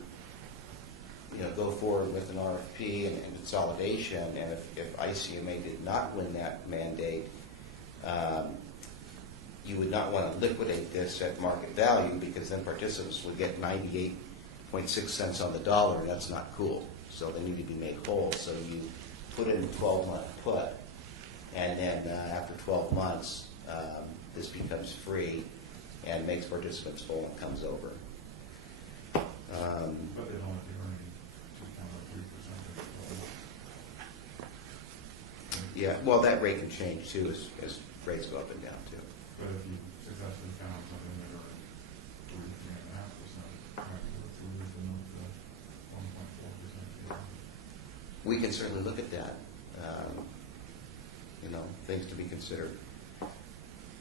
go forward with an RFP and consolidation, and if ICMA did not win that mandate, you would not want to liquidate this at market value, because then participants would get 98.6 cents on the dollar, and that's not cool. So they need to be made whole. So you put in a 12-month put, and then after 12 months, this becomes free and makes participants whole and comes over. But they don't have to earn 2.3%. Yeah, well, that rate can change too as rates go up and down too. But if you successfully found something that earned 3.5%, let's lose the 1.4%. We can certainly look at that. Things to be considered. I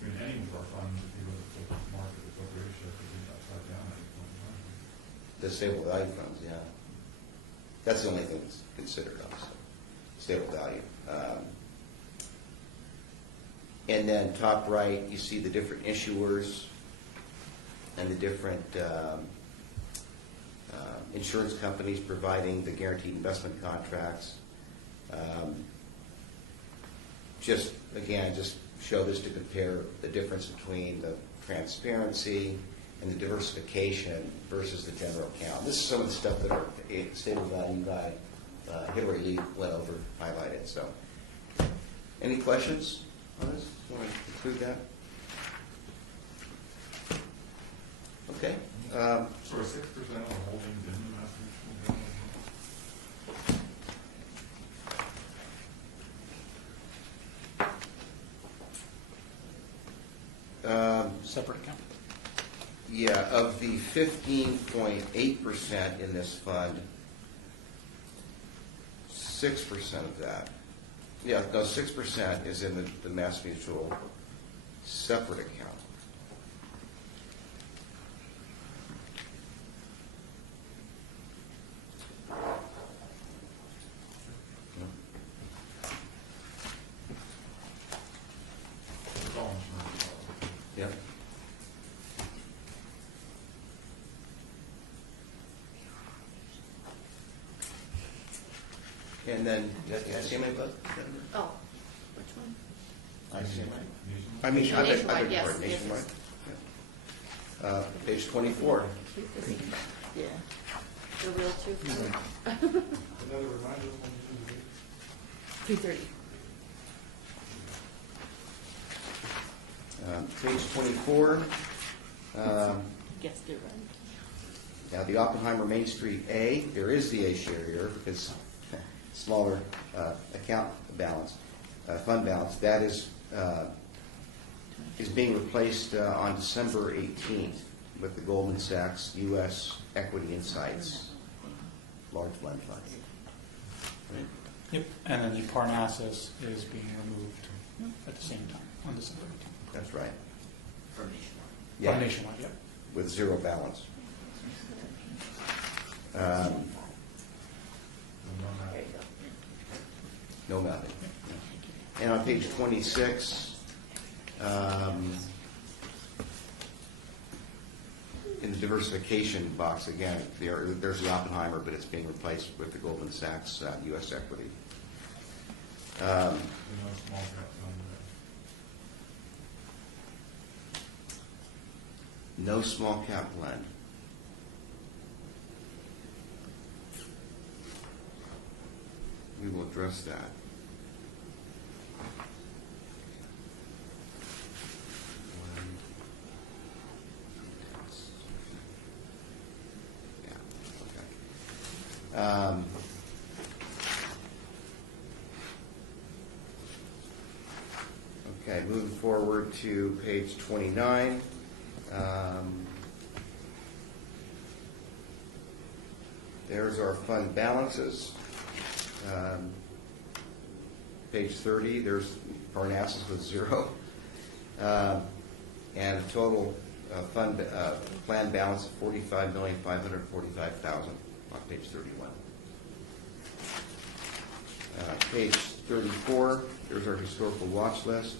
mean, any our funds, if you look at the market appropriation, could be upside down at any point in time. The stable value funds, yeah. That's the only thing that's considered, obviously, stable value. And then top right, you see the different issuers and the different insurance companies providing the guaranteed investment contracts. Just show this to compare the difference between the transparency and the diversification versus the general account. This is some of the stuff that our stable value guy, Hillary Lee, went over, highlighted. So, any questions on this? Want to conclude that? Okay. So 6% on holdings in investments. Separate account. Yeah, of the 15.8% in this fund, 6% of that, 6% is in the Mass Mutual separate account. It's all insurance. Yep. And then, ICMA budget? Oh, which one? ICMA? Nationwide? I mean, I beg Nationwide, your yes, pardon, yes, Nationwide. yes. Page 24. Yeah. The real two. Another reminder of when you do the 3:30. Page 24. Guessed it right. Now, the Oppenheimer Main Street A, there is the A share here because smaller account balance, fund balance. That is being replaced on December 18th with the Goldman Sachs U.S. Equity Insights large blend fund. Right? Yep. And then the Parnassus is being removed at the same time on December 18th. That's right. From Nationwide. Yeah, Nationwide, yep. with zero balance. There you go. No nothing. And on page 26, in the diversification box, again, there's the Oppenheimer, but it's being replaced with the Goldman Sachs U.S. equity. small cap fund. No small cap blend. We will address that. Yeah, okay. Okay, moving forward to page 29. There's our fund balances. Page 30, there's Parnassus with zero. And a total fund plan balance of $45,545,000 on page 31. Page 34, there's our historical watch list.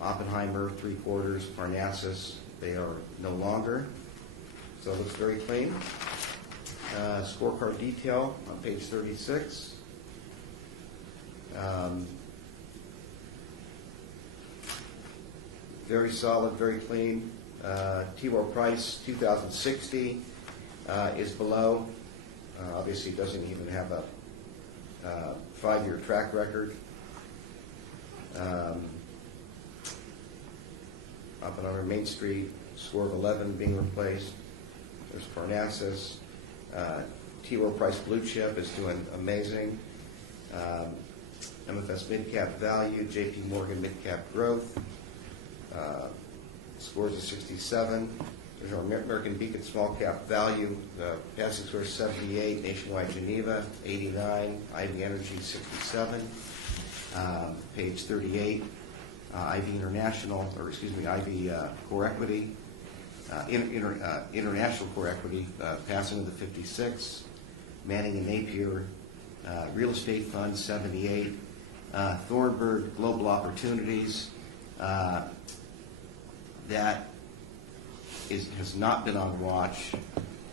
Oppenheimer, 3/4, Parnassus, they are no longer. So it looks very clean. Scorecard detail on page 36. Very solid, very clean. T. Rowe Price 2060 is below. Obviously, doesn't even have a 5-year track record. Up and on Main Street, score of 11 being replaced. There's Parnassus. T. Rowe Price Blue Chip is doing amazing. MFS Mid Cap Value, JP Morgan Mid Cap Growth, scores of 67. There's our American Beacon Small Cap Value, passing score 78. Nationwide Geneva 89. Ivy Energy 67. Page 38. Ivy International, or excuse me, Ivy Core Equity, International Core Equity, passing into 56. Manning and Napier, Real Estate Fund, 78. Thornburg Global Opportunities, that has not been on watch.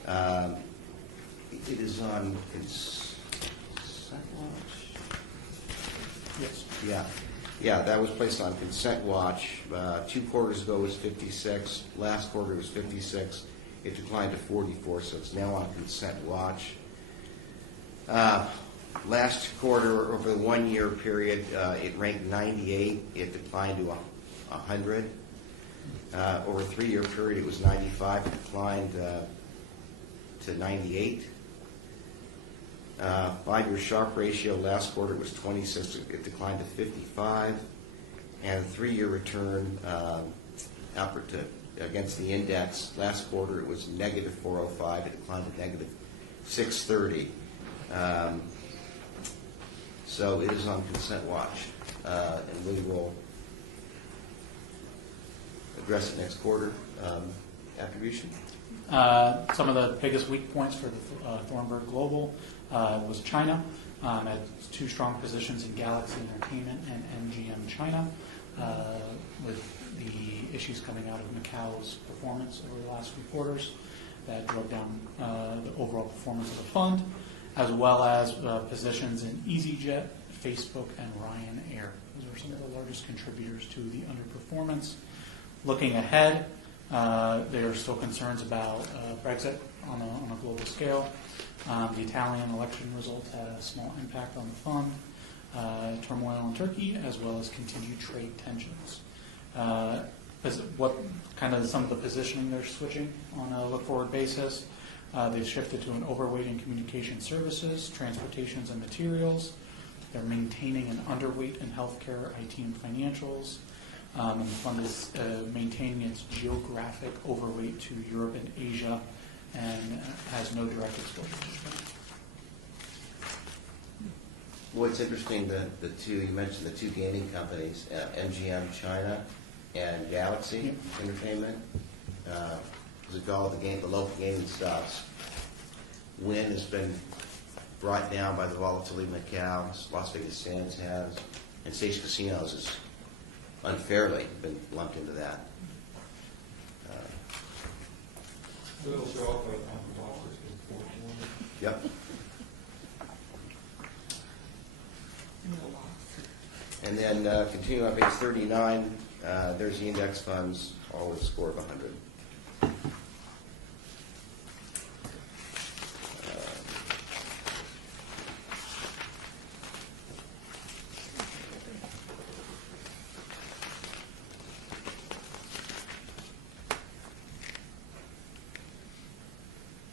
It is on consent watch. Yes. Yeah, that was placed on consent watch. 2 quarters ago it was 56. Last quarter it was 56. It declined to 44, so it's now on consent watch. Last quarter, over the 1 year period, it ranked 98. It declined to 100. Over a 3 year period, it was 95. It declined to 98. 5 year Sharpe ratio, last quarter was 26. It declined to 55. And 3 year return against the index, last quarter it was negative 405. It declined to negative 630. So it is on consent watch, and we will address it next quarter. Attribution? Some of the biggest weak points for the Thornburg Global was China. Had 2 strong positions in Galaxy Entertainment and MGM China, with the issues coming out of Macau's performance over the last few quarters that drove down the overall performance of the fund, as well as positions in EasyJet, Facebook, and Ryanair. Those are some of the largest contributors to the underperformance. Looking ahead, there are still concerns about Brexit on a global scale. The Italian election results had a small impact on the fund. Turmoil in Turkey, as well as continued trade tensions. What kind of some of the positioning they're switching on a look-forward basis? They've shifted to an overweight in communication services, transportations, and materials. They're maintaining an underweight in healthcare, IT, and financials. And the fund is maintaining its geographic overweight to Europe and Asia, and has no direct exposure to Japan. What's interesting, you mentioned the 2 gaming companies, MGM China and Galaxy Entertainment. With all the local gaming stocks, Wynn has been brought down by the volatility of Macau. Las Vegas Sands has, and Stage Casinos has unfairly been lumped into that. It'll show up on the watch list in 41. Yep. And then continuing on page 39, there's the index funds, all with a score of 100.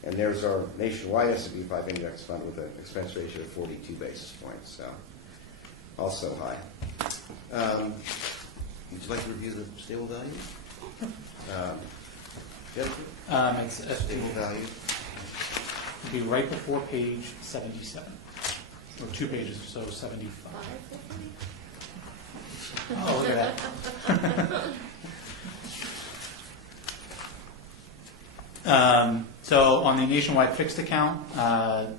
And there's our nationwide S&P 5 index fund with an expense ratio of 42 basis points, so also high. Would you like to review the stable value? Jennifer? It's Stable value. It'd be right before page 77, or 2 pages, so 75. Oh, look at that. So on the nationwide fixed account,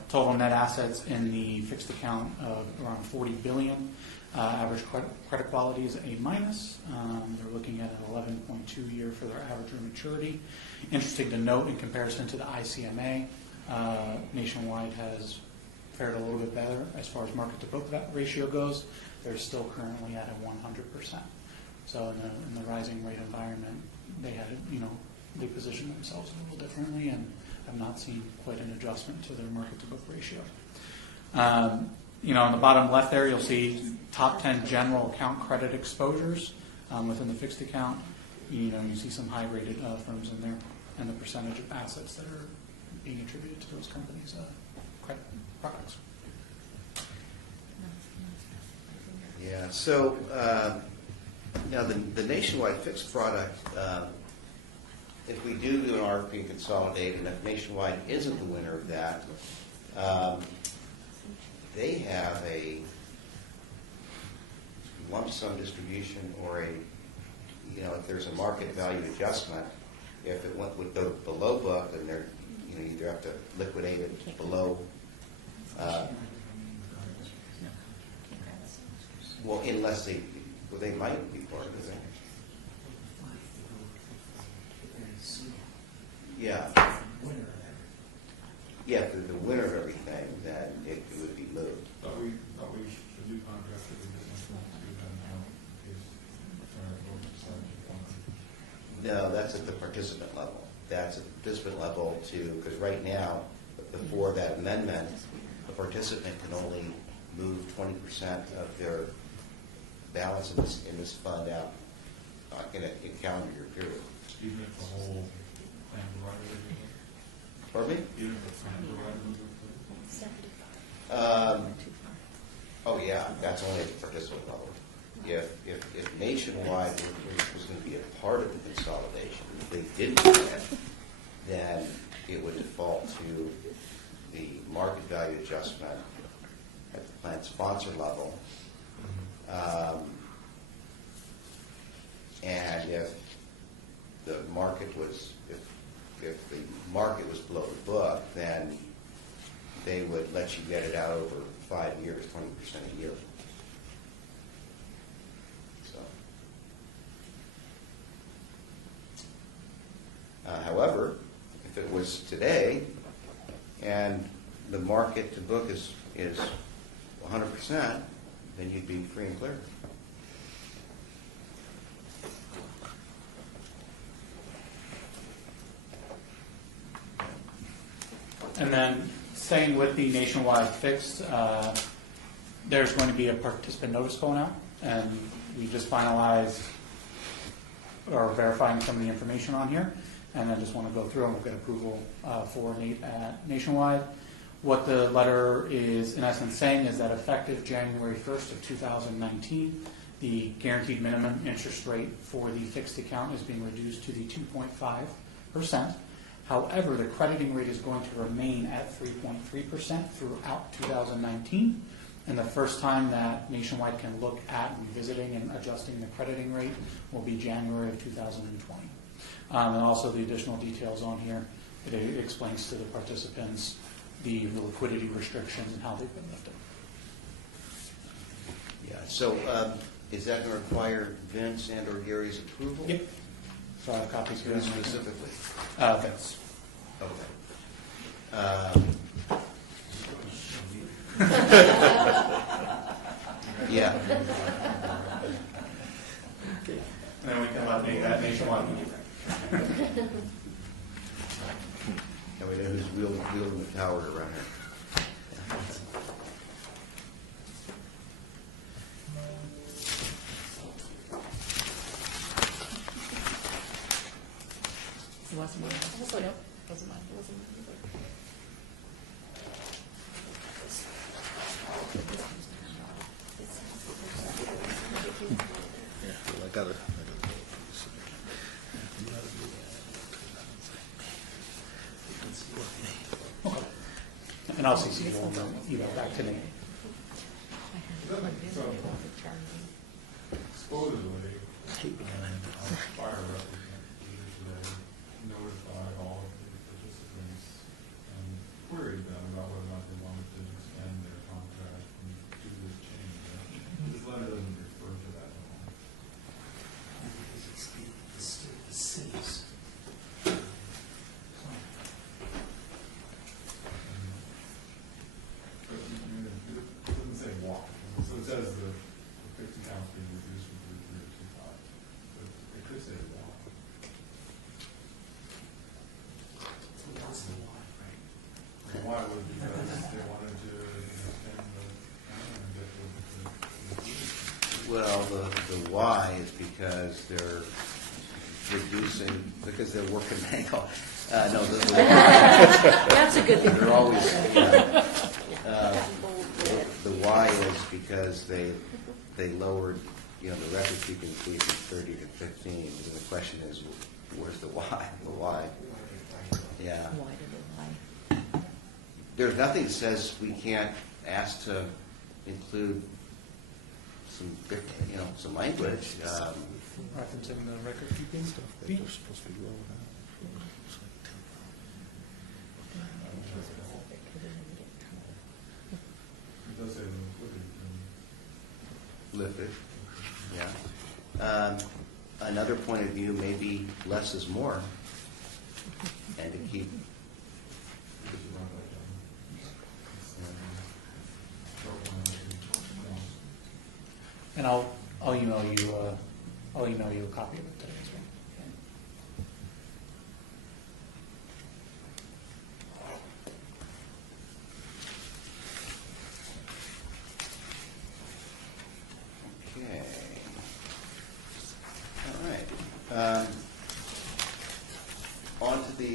total net assets in the fixed account of around $40 billion. Average credit quality is A-. They're looking at an 11.2 year for their average maturity. Interesting to note, in comparison to the ICMA, Nationwide has fared a little bit better as far as market to book ratio goes. They're still currently at a 100%. So in the rising rate environment, they position themselves a little differently and have not seen quite an adjustment to their market to book ratio. On the bottom left there, you'll see top 10 general account credit exposures within the fixed account. You see some high-rated firms in there, and the percentage of assets that are being attributed to those companies' credit products. Yeah. So now the nationwide fixed product. If we do an RFP and consolidate, and if Nationwide isn't the winner of that, they have a lump sum distribution or a, if there's a market value adjustment, if it would go below book, then they're, you either have to liquidate it below, well, unless they might be part of it. Yeah. Yeah, if they're the winner of everything, then it would be moved. Thought we should do contracts with the business ones too, then, in case, No, that's at the participant level. That's at the participant level too, because right now, before that amendment, a participant can only move 20% of their balance in this fund out in a calendar year period. even if the whole plan provider is moving, Pardon me? even if the plan provider moves it. Oh yeah, that's only at the participant level. If Nationwide was going to be a part of the consolidation, if they didn't do that, then it would default to the market value adjustment at the plan sponsor level. And if the market was, if the market was below the book, then they would let you get it out over 5 years, 20% a year. So, however, if it was today and the market to book is 100%, then you'd be free and clear. And then staying with the nationwide fixed, there's going to be a participant notice going out, and we just finalized or verifying some of the information on here, and I just want to go through and we'll get approval for nationwide. What the letter is in essence saying is that effective January 1st of 2019, the guaranteed minimum interest rate for the fixed account is being reduced to the 2.5%. However, the crediting rate is going to remain at 3.3% throughout 2019. And the first time that Nationwide can look at revisiting and adjusting the crediting rate will be January of 2020. And also the additional details on here, it explains to the participants the liquidity restrictions and how they've been lifted. Yeah. So is that going to require Vince and or Gary's approval? Yep. So I have copies here. Who specifically? Vince. Okay. Yeah. And then we can let that Nationwide meeting. And we know who's wielding the power around here. It wasn't mine. Also, no, wasn't mine, wasn't mine either. I got it. And I'll CC you on the email back to me. Supposedly, our fire representative today notified all of the participants and queried them about whether or not they wanted to extend their contract and do this change. This letter doesn't refer to that at all. But it doesn't say why. So it says the fixed account's being reduced from 3.3 to 2.5. But it could say why. The why was because they wanted to extend the and get the Well, the why is because they're reducing, because they're working angle. No, That's a good thing. they're always, the why is because they lowered, the record keeping fee from 30 to 15. And the question is, where's the why? The why? Yeah. Why did it lie? There's nothing that says we can't ask to include some language. Referencing the record keeping stuff. They're supposed to be rolling out. It does say Lifted, yeah. Another point of view, maybe less is more, and to keep, And I'll email you a copy of it today as well. okay. All right. On to the,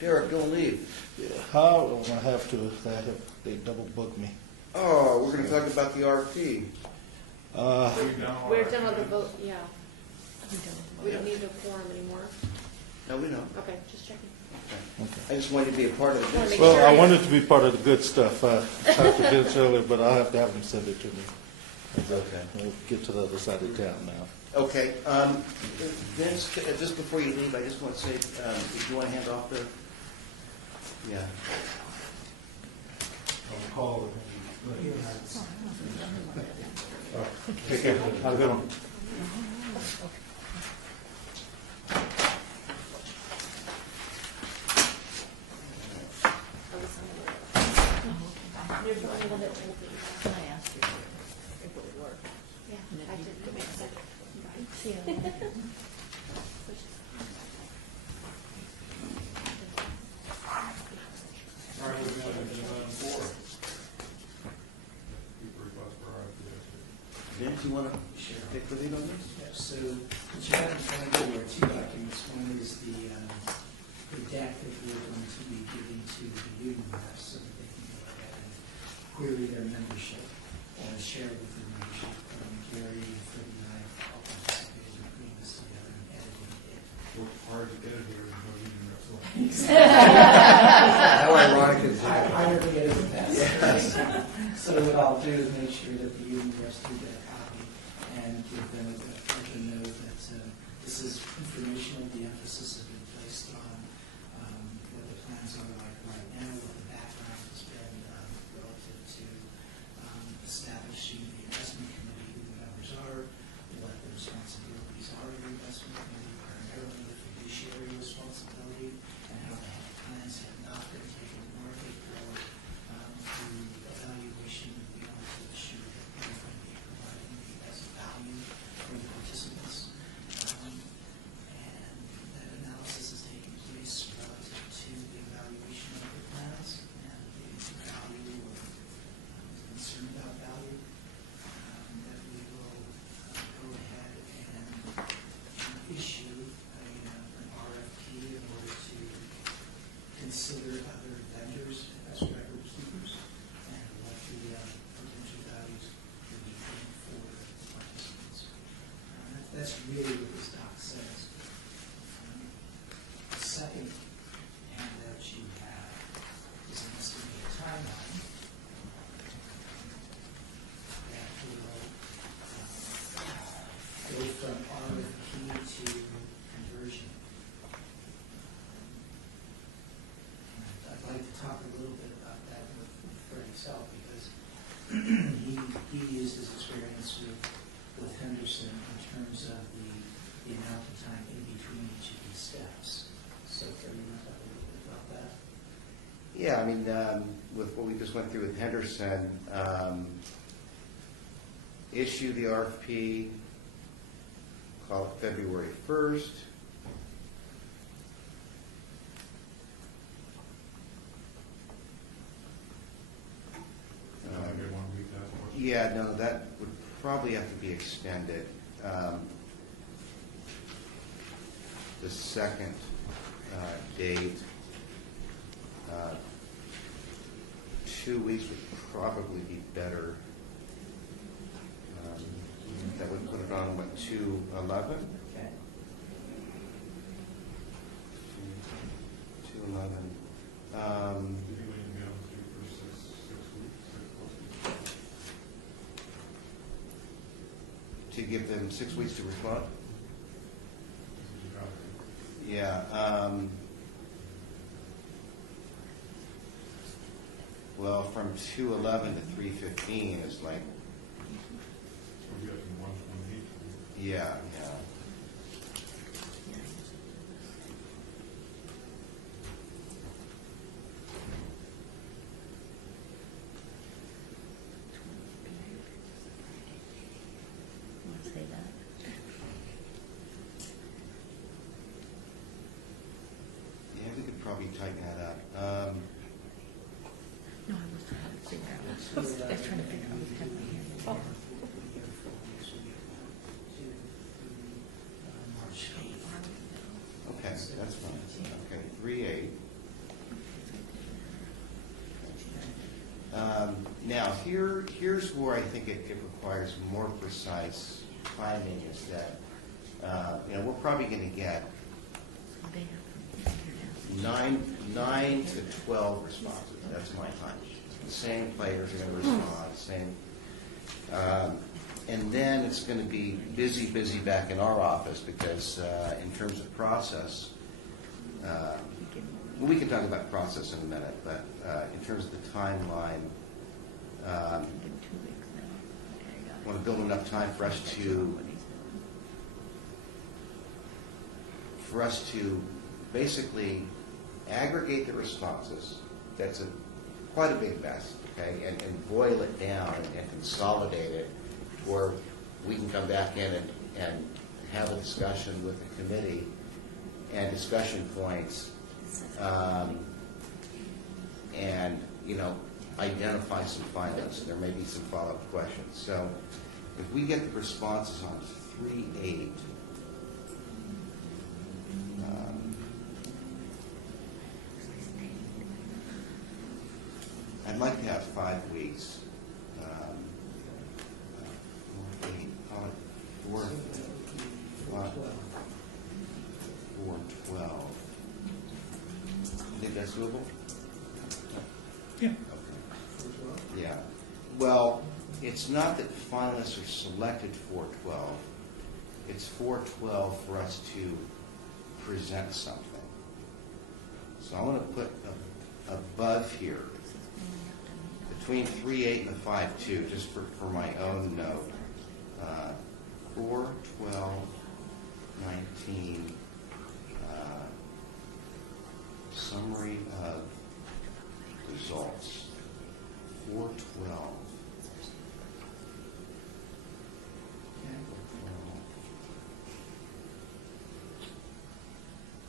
Derek, don't leave. Yeah, how, I have to, they double booked me. Oh, we're gonna talk about the RFP. We're done with the vote, yeah. We don't need a quorum anymore. No, we know. Okay, just checking. I just wanted to be a part of the Wanna good make stuff. Well, I wanted to be part of the good stuff. I have to get it earlier, but I'll have to have them send it to me. Okay. We'll get to the other side of town now. Okay, Vince, just before you leave, I just want to say, if you want to hand off the, yeah. I'll call it. Take care. Have a good one. You're the only one that told me. Can I ask you if it would work? Yeah, And if I you did. could make that Right. Yeah. All right, we're going to item 4. People request for RFP. Vince, you want to take the lead on this? Yeah, so what you have in front of you are two documents. One is the deck that we're going to be giving to the union reps so that they can go ahead and query their membership and share with the membership. Gary and Freddie and I all participated in putting this together and editing it. Work hard to get it here, no union reps. How ironic is I that? rarely get it the best. So what I'll do is make sure that the union reps do get a copy and give them a note that this is informational. The emphasis has been placed on what the plans are like right now, what the background has been relative to establishing the investment committee, who the members are, what the responsibilities are of the investment committee, primarily the fiduciary responsibility, and how the plans have not been taken to market or through evaluation. We want to ensure that we're going to be providing the best value for the participants. And that analysis is taking place relative to the evaluation of the plans and the value or concern about value. That we will go ahead and issue an RFP in order to consider other vendors as record keepers and what the potential values could be for the participants. That's really what this doc says. The second handout you have is an estimated timeline that will go from RFP to conversion. I'd like to talk a little bit about that with Fred himself because he used his experience with Henderson in terms of the amount of time in between each of these steps. So Fred, you want to talk a little bit about that? Yeah, I mean, with what we just went through with Henderson, issue the RFP, call it February 1st. Maybe 1 week, that's what. Yeah, no, that would probably have to be extended. The second date, 2 weeks would probably be better. That would put it on, what, 2/11? Okay. 2/11. Do you think we can be able to do for 6 weeks, 6 plus weeks? to give them 6 weeks to respond? This is your copy. Yeah. Well, from 2:11 to 3:15 is like, So we got to 128. yeah. Want to say that? Yeah, we could probably tighten that up. No, I was trying to figure out. I was trying to figure out what's happening here. Oh. March 8th. Okay, that's fine. Okay, 3/8. Now, here's where I think it requires more precise finding is that, we're probably going to get They have 9 to 12 responses. That's my hunch. The same players are going to respond, same. And then it's going to be busy back in our office because in terms of process, we can talk about process in a minute, but in terms of the timeline, give 2 weeks now. I want to build enough time for us to basically aggregate the responses. That's quite a big mess, okay, and boil it down and consolidate it where we can come back in and have a discussion with the committee and discussion points, and identify some finalists. There may be some follow-up questions. So if we get the responses on 3/8, I'd like to have 5 weeks. 4, 12. You think that's doable? Yeah. Okay. Yeah. Well, it's not that finalists are selected for 12. It's for 12 for us to present something. So I want to put above here, between 3/8 and the 5/2, just for my own note. 4, 12, 19, summary of results. 4, 12.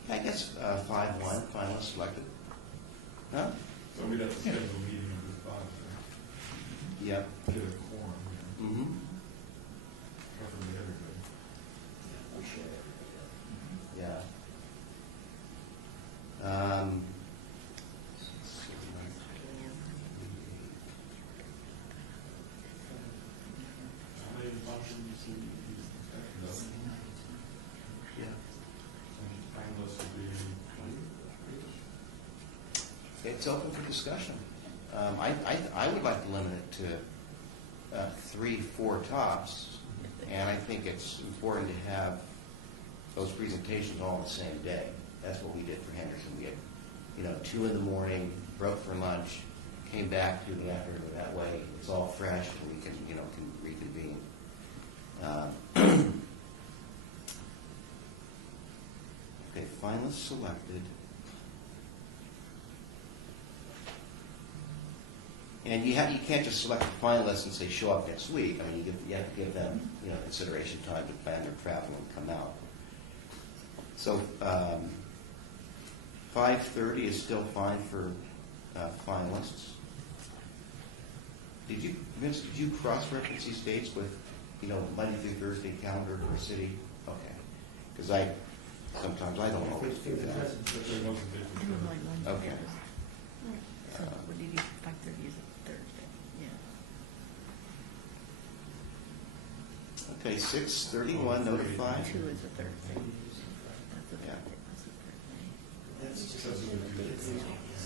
I guess 5/1, finalists selected. Huh? So we'd have to schedule a meeting of the 5, right? Yep. Get a quorum, Mm-hmm. preferably everybody. Yeah. How many functions do you expect? Yeah. Finalists would be 20? It's open for discussion. I would like to limit it to 3, 4 tops, and I think it's important to have those presentations all the same day. That's what we did for Henderson. We had, 2 in the morning, broke for lunch, came back to the afternoon. That way, it's all fresh, and we can, can reconvene. Okay, finalists selected. And you can't just select the finalists and say, show up next week. I mean, you have to give them, consideration time to plan their travel and come out. So 5:30 is still fine for finalists. Vince, did you cross-reference these dates with, Monday through Thursday calendar for a city? Okay. Because sometimes I don't always do that. But there wasn't a Okay. So what did you, 5:30 is a Thursday, yeah. Okay, 6:31, notify. 2 is a Thursday. That's a Yeah. Thursday, that's a Thursday. That's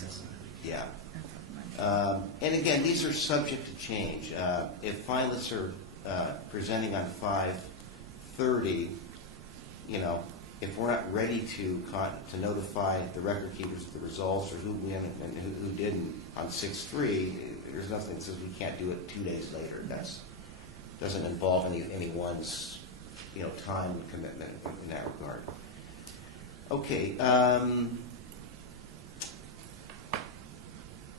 just. Yeah. That's a Monday. And again, these are subject to change. If finalists are presenting on 5 30, if we're not ready to notify the record keepers of the results or who win and who didn't on 6/3, there's nothing that says we can't do it 2 days later. That doesn't involve anyone's time commitment in that regard. Okay,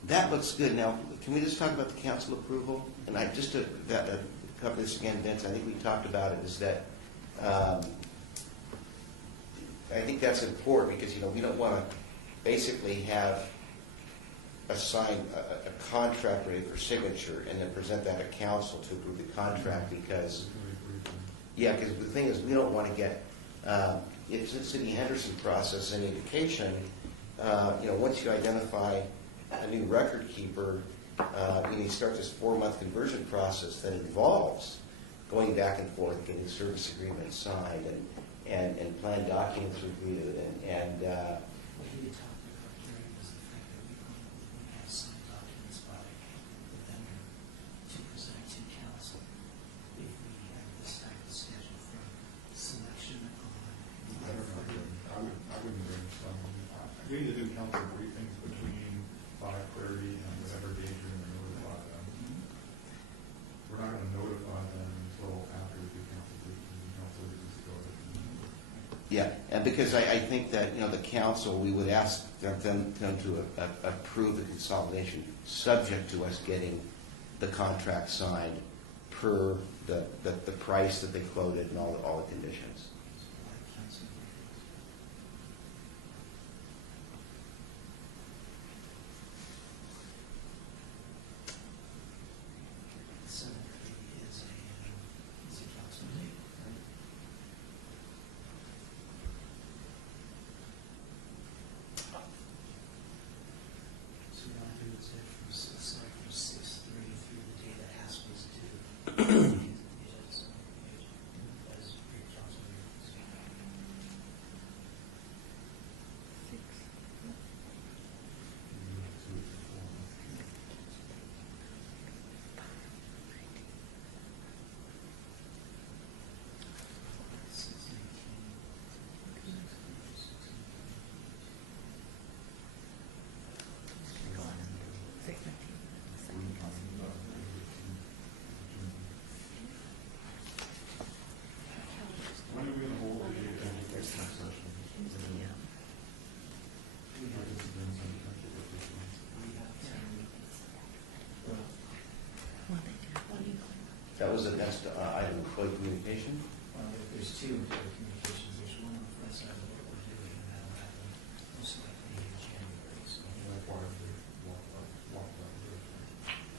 that looks good. Now, can we just talk about the council approval? And just to cover this again, Vince, I think we talked about it, is that I think that's important because, we don't want to basically have assign a contract ready for signature and then present that to council to approve the contract because, because the thing is, we don't want to get, if the City Henderson process any indication, once you identify a new record keeper, you start this 4-month conversion process that involves going back and forth, getting service agreements signed and plan documents reviewed and What he talked about, Gary, was the fact that we have some documents by the vendor to present to council if we have this type of schedule from selection on. I wouldn't bring some. We need to do council briefings between 5:30 and whatever date you're going to notify them. We're not going to notify them until after we do council briefings and council just go ahead. yeah, and because I think that the council, we would ask them to approve the consolidation subject to us getting the contract signed per the price that they quoted and all the conditions. Is a council date, right? So we want to do it from 6/3 through the day that Haskell is due. As pre-council meetings. When are we going to hold the executive session? That was the next item, employee communication. There's two important communications. There's one on the front side of what we're doing, and that'll happen most likely in January. So, Walk that bridge.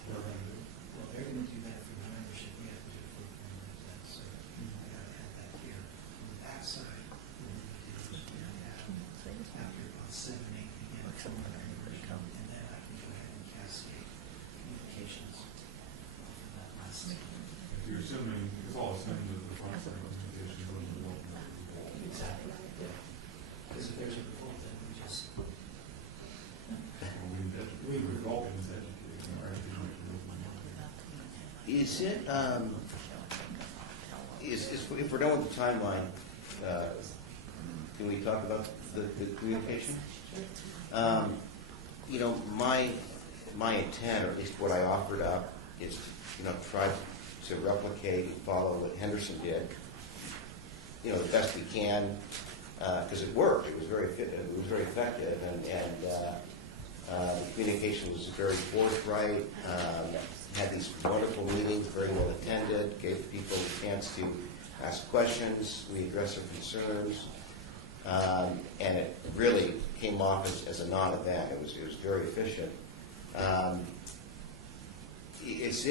What are we going to do? well, they're going to do that for the membership. We have to do it for the members. So I got to have that here. On the back side, what we do is we have after about 7, 8 p.m. from the members, and then I can go ahead and cascade communications off of that last thing. If you're assuming, it's all assumed that the front side communication doesn't involve the revolt. Exactly. Because if there's a revolt, then we just We revolt is educating, right? Is it, if we're done with the timeline, can we talk about the communication? My intent, or at least what I offered up, is, try to replicate and follow what Henderson did, the best we can, because it worked. It was very effective, and communication was very forthright. Had these wonderful meetings, very well attended, gave people a chance to ask questions, we addressed their concerns, and it really came off as a non-event. It was very efficient. Is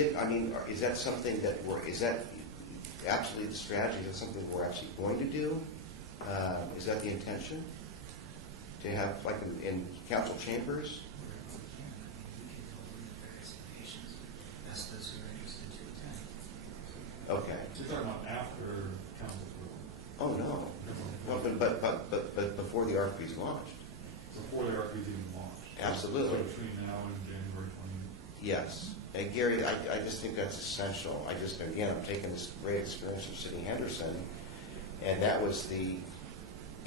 that something that is that absolutely the strategy? Is that something we're actually going to do? Is that the intention? To have, like in council chambers? Okay. You're talking about after council approval. Oh, no. Well, but before the RFP is launched. Before the RFP is even launched. Absolutely. So between now and January 20. Yes. And Gary, I just think that's essential. I'm taking this great experience from City Henderson And that was the,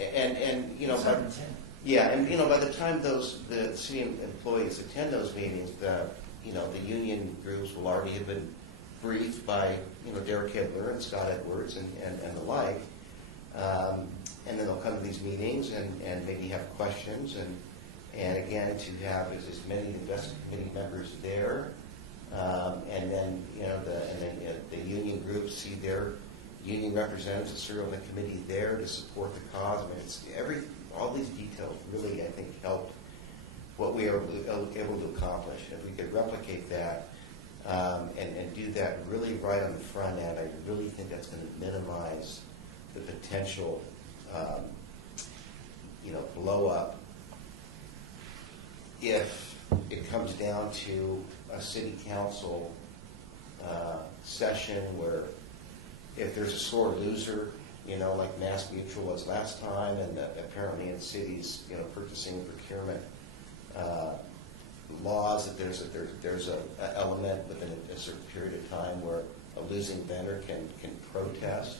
and you know, by, 7:10. yeah, and you know, by the time the city employees attend those meetings, you know, the union groups will already have been briefed by, you know, Derek Kibler and Scott Edwards and the like. And then they'll come to these meetings and maybe have questions and again, to have as many investment committee members there. And then, you know, the union groups see their union representatives that serve on the committee there to support the cause. I mean, it's all these details really, I think, helped what we are able to accomplish. If we could replicate that and do that really right on the front end, I really think that's going to minimize the potential, you know, blow up if it comes down to a city council session where if there's a sore loser, you know, like Mass Mutual was last time, and apparently in cities, you know, purchasing and procurement laws, that there's a element within a certain period of time where a losing vendor can protest,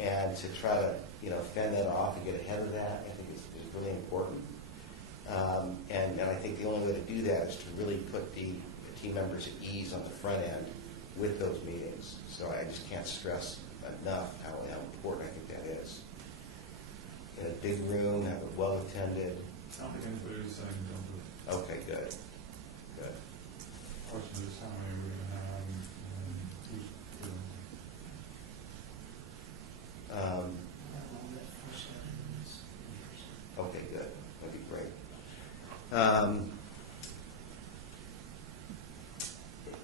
and to try to, you know, fend that off and get ahead of that, I think is really important. And I think the only way to do that is to really put the team members at ease on the front end with those meetings. So I just can't stress enough how important I think that is. In a big room, have it well attended. I don't think anybody's saying don't do it. Okay, good. Good. Question is how many we're gonna have and who's doing it. All that first evidence. Okay, good. That'd be great.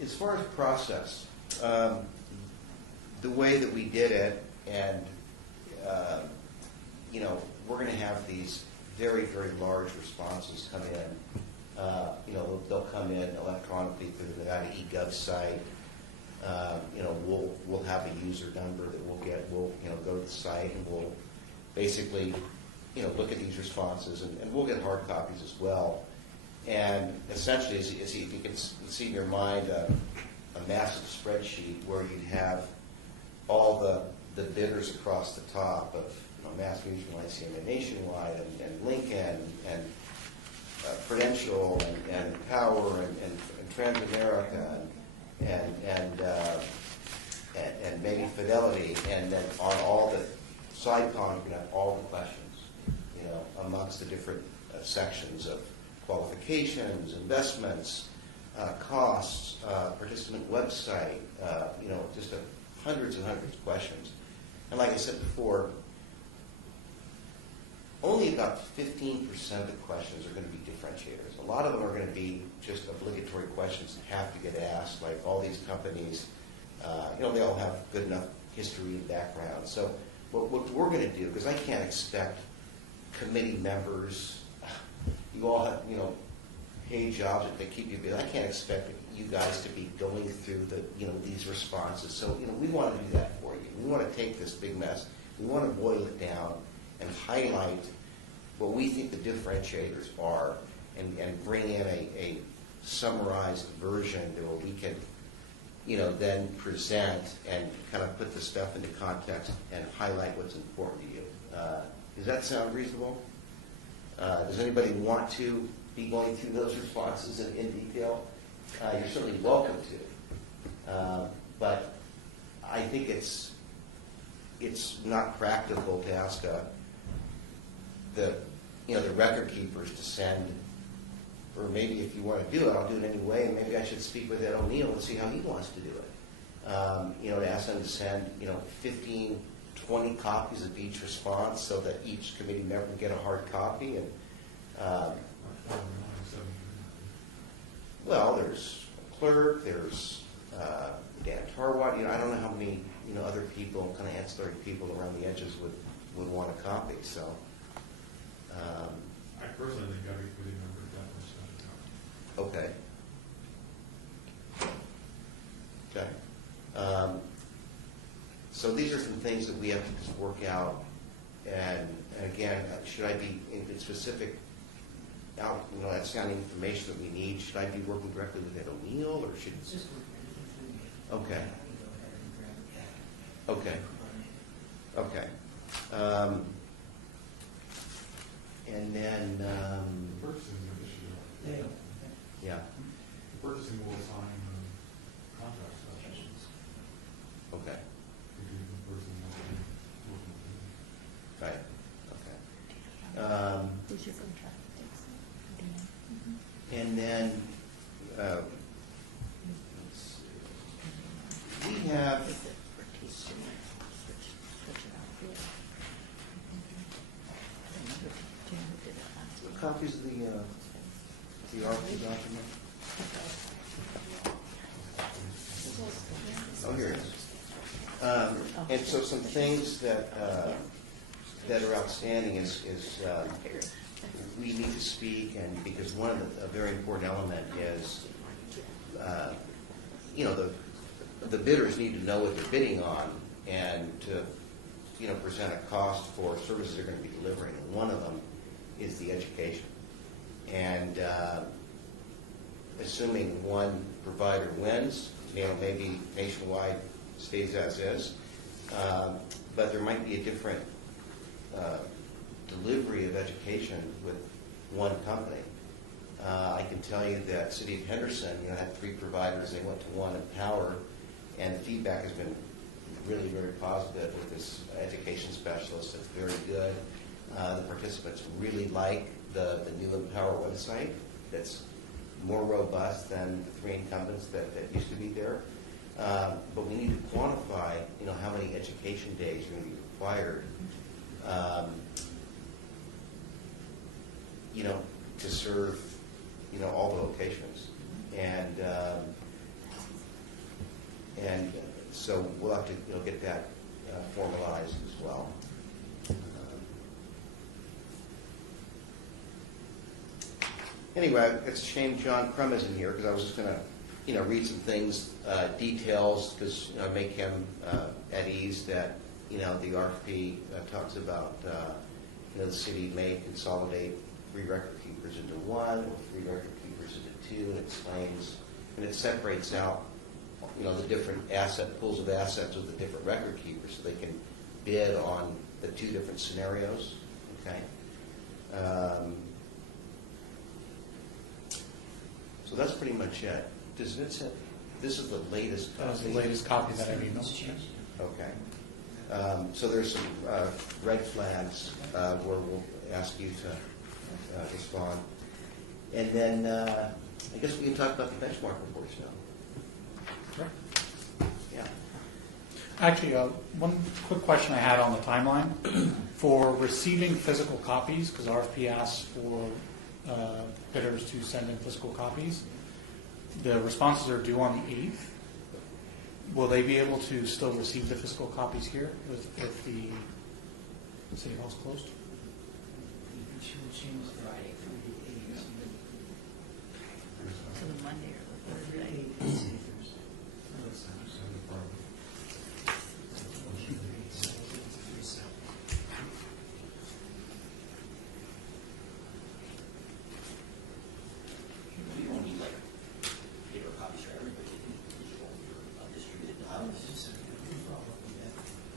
As far as process, the way that we did it, and you know, we're going to have these very, very large responses come in. You know, they'll come in electronically through the Nevada eGov site. You know, we'll have a user number that we'll get. We'll, you know, go to the site and we'll basically, you know, look at these responses, and we'll get hard copies as well. And essentially, as you can see in your mind, a massive spreadsheet where you'd have all the bidders across the top of, you know, Mass Mutual, ICM, Nationwide, and Lincoln, and Prudential, and Power, and Transamerica, and maybe Fidelity, and then on all the side columns, you can have all the questions, you know, amongst the different sections of qualifications, investments, costs, participant website, you know, just hundreds and hundreds of questions. And like I said before, only about 15% of the questions are going to be differentiators. A lot of them are going to be just obligatory questions that have to get asked, like all these companies, you know, they all have good enough history and background. So what we're going to do, because I can't expect committee members, you all have, you know, paid jobs that they keep you busy. I can't expect you guys to be going through you know, these responses. So, you know, we want to do that for you. We want to take this big mess. We want to boil it down and highlight what we think the differentiators are, and bring in a summarized version where we can, you know, then present and kind of put the stuff into context and highlight what's important to you. Does that sound reasonable? Does anybody want to be going through those responses in detail? You're certainly welcome to. But I think it's not practical to ask the record keepers to send, or maybe if you want to do it, I'll do it anyway, and maybe I should speak with Ed O'Neill and see how he wants to do it. You know, to ask them to send, you know, 15, 20 copies of each response so that each committee member can get a hard copy. And well, there's a clerk, there's Dan Tarwatt. You know, I don't know how many, you know, other people, kind of ancillary people around the edges would want a copy. So, I personally think every committee member definitely should have a copy. okay. So these are some things that we have to just work out. And again, should I be in specific, you know, outstanding information that we need? Should I be working directly with Ed O'Neill, or should? Just work everything through me. Okay. Go ahead and grab it. Okay. Okay. And then, Purchasing is an issue. Yeah. yeah, Purchasing will sign contract specials. okay, If you the person working with you. right, okay. Who's your contract? And then, we have, copies of the RFP document? Oh, here it is. And so some things that are outstanding is we need to speak, and because one of a very important element is, the bidders need to know what they're bidding on and to, present a cost for services they're going to be delivering. And one of them is the education. And assuming one provider wins, maybe Nationwide stays as is, but there might be a different delivery of education with one company. I can tell you that City of Henderson, had 3 providers. They went to one Empower, and the feedback has been really very positive with this education specialist. It's very good. The participants really like the new Empower website. That's more robust than the 3 incumbents that used to be there. But we need to quantify, how many education days are going to be required, to serve, all the locations. And so we'll have to, get that formalized as well. Anyway, it's a shame John Crum isn't here, because I was just going to, read some things, details, because make him at ease that, the RFP talks about, the city may consolidate 3 record keepers into 1 or 3 record keepers into 2, and explains, and it separates out, the different pools of assets with the different record keepers, so they can bid on the 2 different scenarios. Okay. So that's pretty much it. Does it say, this is the latest copy? That was the latest copy that I emailed. Okay. So there's some red flags where we'll ask you to respond. And then I guess we can talk about the benchmark reports now. Sure. Yeah. Actually, one quick question I had on the timeline. For receiving physical copies, because RFP asks for bidders to send in physical copies, the responses are due on the 8th. Will they be able to still receive the physical copies here if the city hall's closed? Should change Friday from the 8th. To the Monday or the Thursday. We don't need like paper copies for everybody, digital or distributed to others.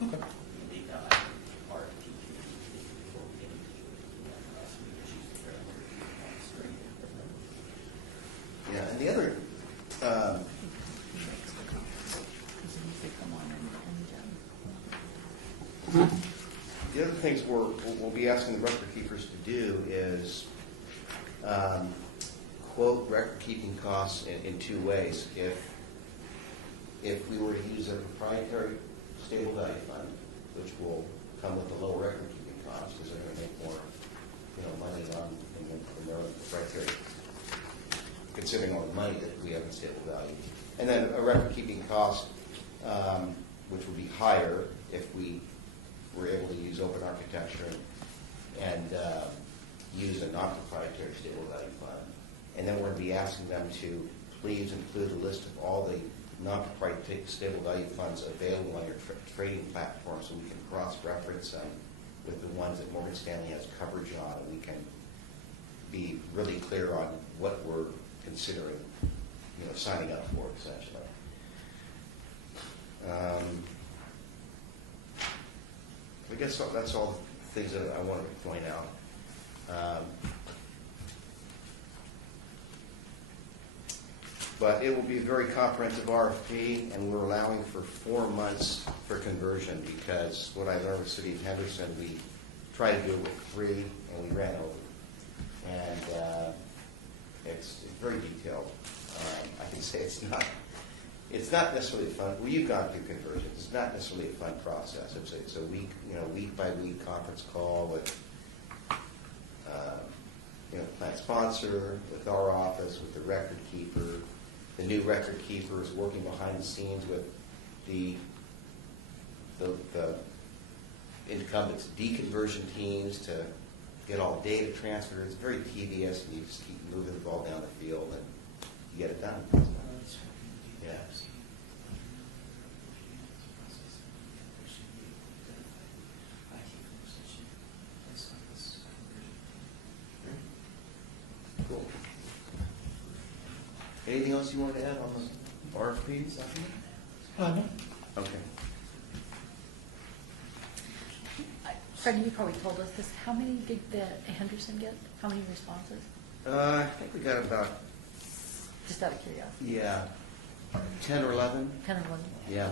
Okay. They got RFP before we get into that for us. We just use the fair market on the screen. Yeah, and the other, the other things we'll be asking the record keepers to do is quote record keeping costs in 2 ways. If we were to use a proprietary stable value fund, which will come with a lower record keeping cost, because they're going to make more, money in their own proprietary, considering all the money that we have in stable value, and then a record keeping cost, which would be higher if we were able to use open architecture and use a non-proprietary stable value fund. And then we're going to be asking them to please include a list of all the non-proprietary stable value funds available on your trading platform, so we can cross-reference them with the ones that Morgan Stanley has coverage on, and we can be really clear on what we're considering, signing up for, essentially. guess that's all the things that I wanted to point out. But it will be a very comprehensive RFP, and we're allowing for 4 months for conversion, because what I learned with City of Henderson, we tried to do it with 3, and we ran over. And it's very detailed. I can say it's not necessarily fun. Well, you've gone through conversions. It's not necessarily a fun process. It's a week by week conference call with plant sponsor, with our office, with the record keeper. The new record keeper is working behind the scenes with the incumbents' deconversion teams to get all data transferred. It's very tedious, and you just keep moving the ball down the field, and you get it done. Yeah. Cool. Anything else you want to add on the RFPs? No. Okay. Freddie, you probably told us this. How many did the Henderson get? How many responses? I think we got about, Just out of curiosity. 10 or 11. 10 or 11? Yeah.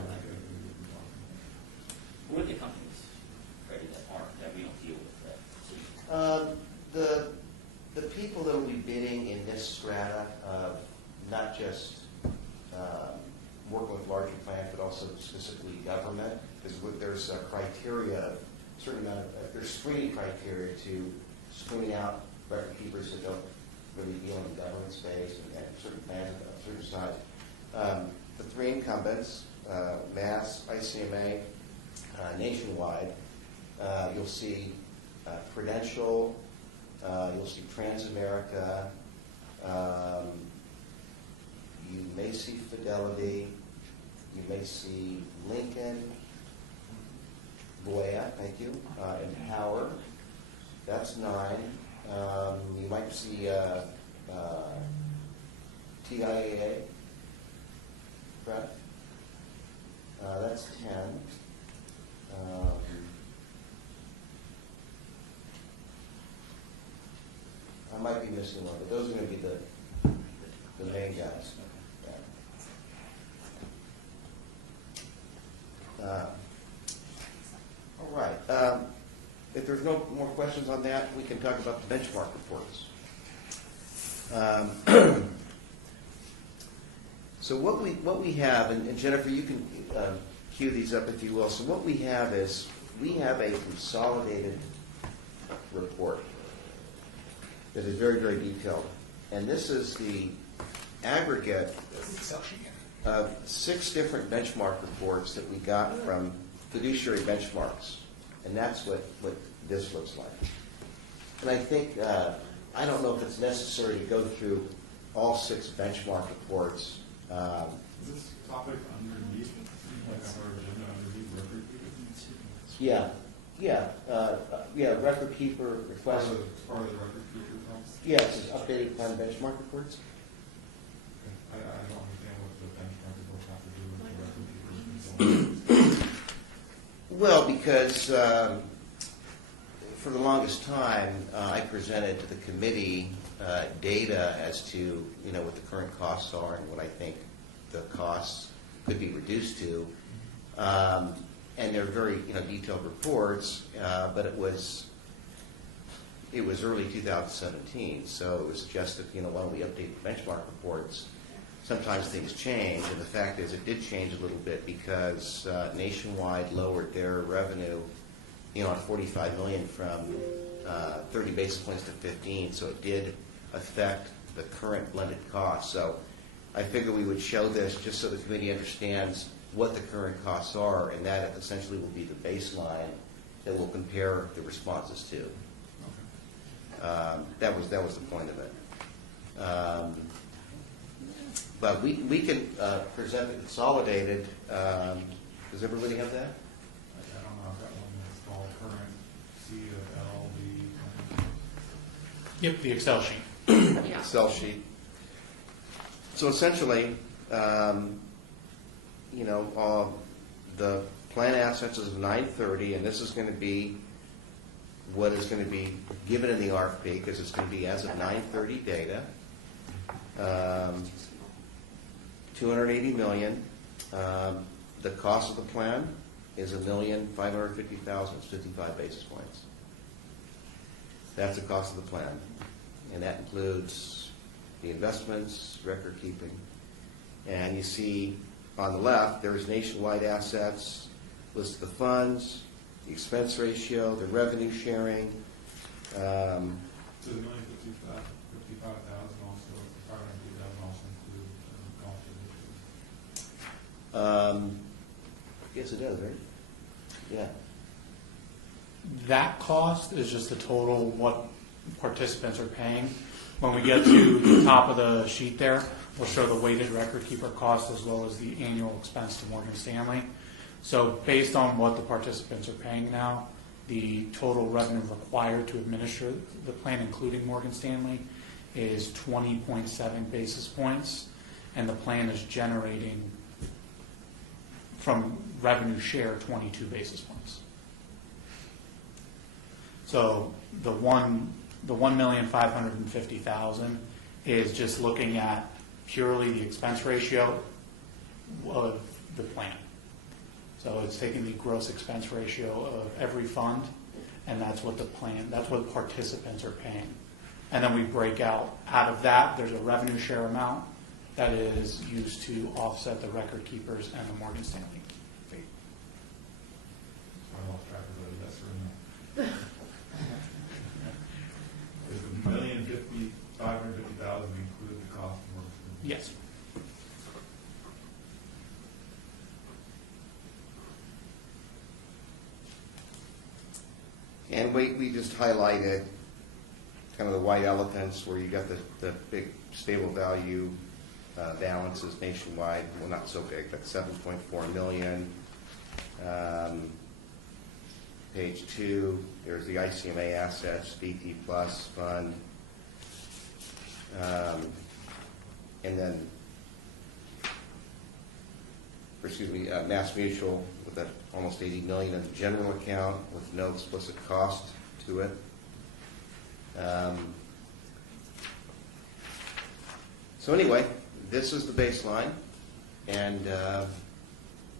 Who are the companies, Freddie, that we don't deal with that see? The people that will be bidding in this strata, not just working with larger plants, but also specifically government, because there's a criteria, there's screening criteria to screen out record keepers that don't really deal in the government space and certain plans of a certain size. The 3 incumbents, Mass, ICMA, Nationwide, you'll see Prudential, you'll see Transamerica, you may see Fidelity, you may see Lincoln, Boya, thank you, and Howard. That's 9. You might see TIAA, correct? That's 10. I might be missing one, but those are going to be the main guys. Yeah. All right. If there's no more questions on that, we can talk about the benchmark reports. So what we have, and Jennifer, you can cue these up if you will. So what we have is we have a consolidated report that is very, very detailed. And this is the aggregate of 6 different benchmark reports that we got from Fiduciary Benchmarks. And that's what this looks like. And I think, I don't know if it's necessary to go through all 6 benchmark reports. Is this topic underneath, like on our agenda, underneath record keepers? Yeah, record keeper request. Part of the record keeper process? Yes, updated plan benchmark reports. I don't understand what the benchmark reports have to do with the record keepers. Well, because for the longest time, I presented to the committee data as to what the current costs are and what I think the costs could be reduced to, and they're very detailed reports. But it was early 2017, so it was suggested why don't we update the benchmark reports? Sometimes things change, and the fact is it did change a little bit because Nationwide lowered their revenue, on $45 million from 30 basis points to 15, so it did affect the current blended cost. So I figure we would show this just so the committee understands what the current costs are, and that essentially will be the baseline that we'll compare the responses to. That was the point of it. But we can present the consolidated. Does everybody have that? I don't know, I've got one that's called current CLV. Yep, the Excel sheet. Yeah. Excel sheet. So essentially, the plan assets is 930, and this is going to be what is going to be given in the RFP, because it's going to be as of 930 data. 280 million. The cost of the plan is $1,550,000. It's 55 basis points. That's the cost of the plan, and that includes the investments, record keeping, and you see on the left there's nationwide assets, list of the funds, the expense ratio, the revenue sharing. So the $1,055,000 also, $550,000 also include golf division. Yes, it does, right? Yeah. That cost is just the total what participants are paying. When we get to the top of the sheet there, we'll show the weighted record keeper cost as well as the annual expense to Morgan Stanley. So based on what the participants are paying now, the total revenue required to administer the plan, including Morgan Stanley, is 20.7 basis points, and the plan is generating from revenue share 22 basis points. So the 1,550,000 is just looking at purely the expense ratio of the plan. So it's taking the gross expense ratio of every fund, and that's what the plan, that's what participants are paying. And then we break out of that, there's a revenue share amount that is used to offset the record keepers and the Morgan Stanley fee. So I lost track of the yes or no. Is the $1,550,000 include the cost of Morgan Stanley? Yes. And we just highlighted kind of the white elephants where you got the big stable value balances nationwide. Well, not so big, but 7.4 million. Page 2, there's the ICMA assets, DT Plus fund. And then, Mass Mutual with that almost 80 million in the general account with no explicit cost to it. So anyway, this is the baseline, and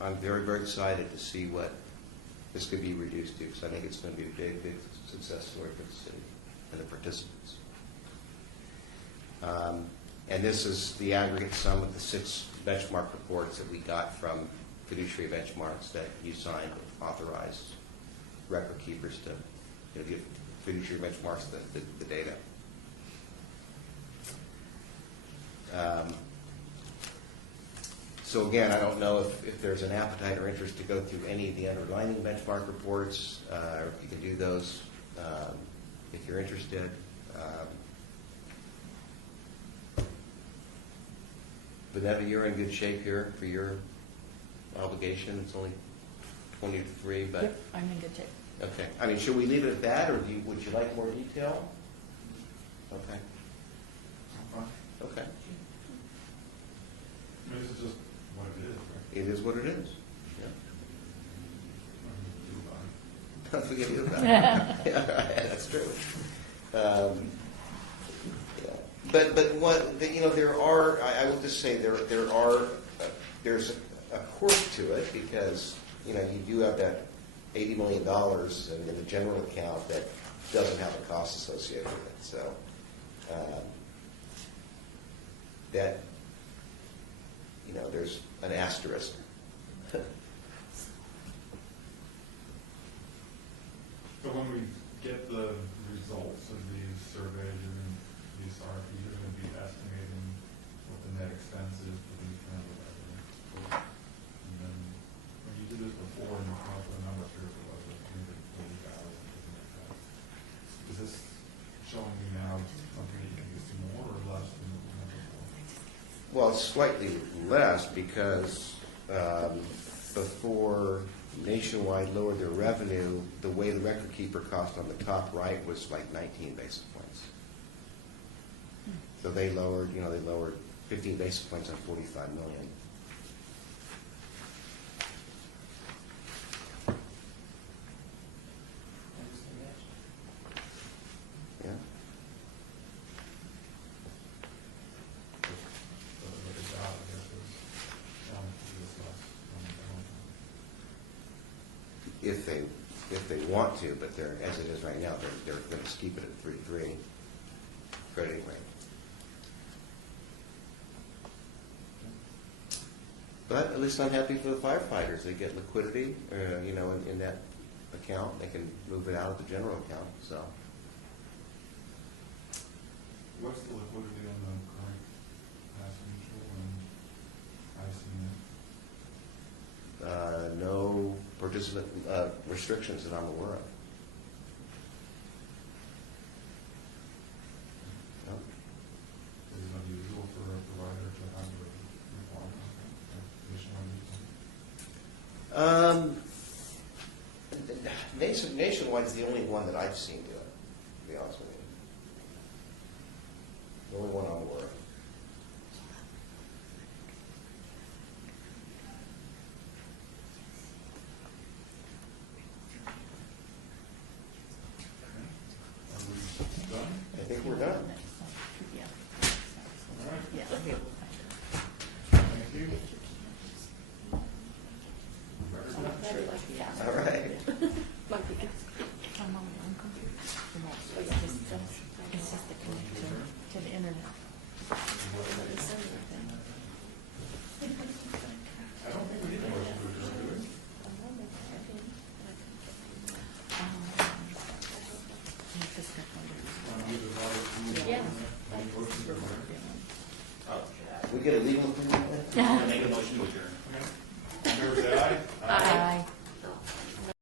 I'm very, very excited to see what this could be reduced to, because I think it's going to be a big, big success story for the city and the participants. And this is the aggregate sum of the 6 benchmark reports that we got from Fiduciary Benchmarks that you signed, authorized record keepers to give Fiduciary Benchmarks the data. So again, I don't know if there's an appetite or interest to go through any of the underlying benchmark reports, or if you can do those if you're interested. Vanessa, you're in good shape here for your obligation. It's only 20 to 3, but Yep, I'm in good shape. okay. I mean, should we leave it at that, or would you like more detail? Okay. Okay. I mean, this is just what it is, right? It is what it is. Yeah. Nothing to do about it. Don't forget about it. Yeah, that's true. Yeah. But what there are. I will just say there's a quirk to it, because you do have that $80 million in the general account that doesn't have a cost associated with it. So that there's an asterisk. So when we get the results of these surveys and these RFPs, you're going to be estimating what the net expense is for these kinds of items. And then when you did this before and you come up with a number here, it was 340,000, something like that. Is this showing you now something that you think is more or less than what we had before? Well, it's slightly less because before Nationwide lowered their revenue, the way the record keeper cost on the top right was like 19 basis points. So they lowered 15 basis points on 45 million. if they want to, but they're, as it is right now, they're going to keep it at 3.3 crediting rate. But at least I'm happy for the firefighters. They get liquidity, in that account. They can move it out of the general account. So What's the liquidity on the current Mass Mutual and ICU? no participant restrictions that I'm aware of. No. Is it unusual for a provider to have a nationwide? Nationwide's the only one that I've seen do it, to be honest with you. The only one I'm aware of. Are we done? I think we're done. Yeah. All right. Yeah. Thank you. All right. It's just the connection to the internet. I don't think we need a motion to adjourn, do we? Want to move the water to- Yeah. Any motion to adjourn? We get a legal opinion? Make a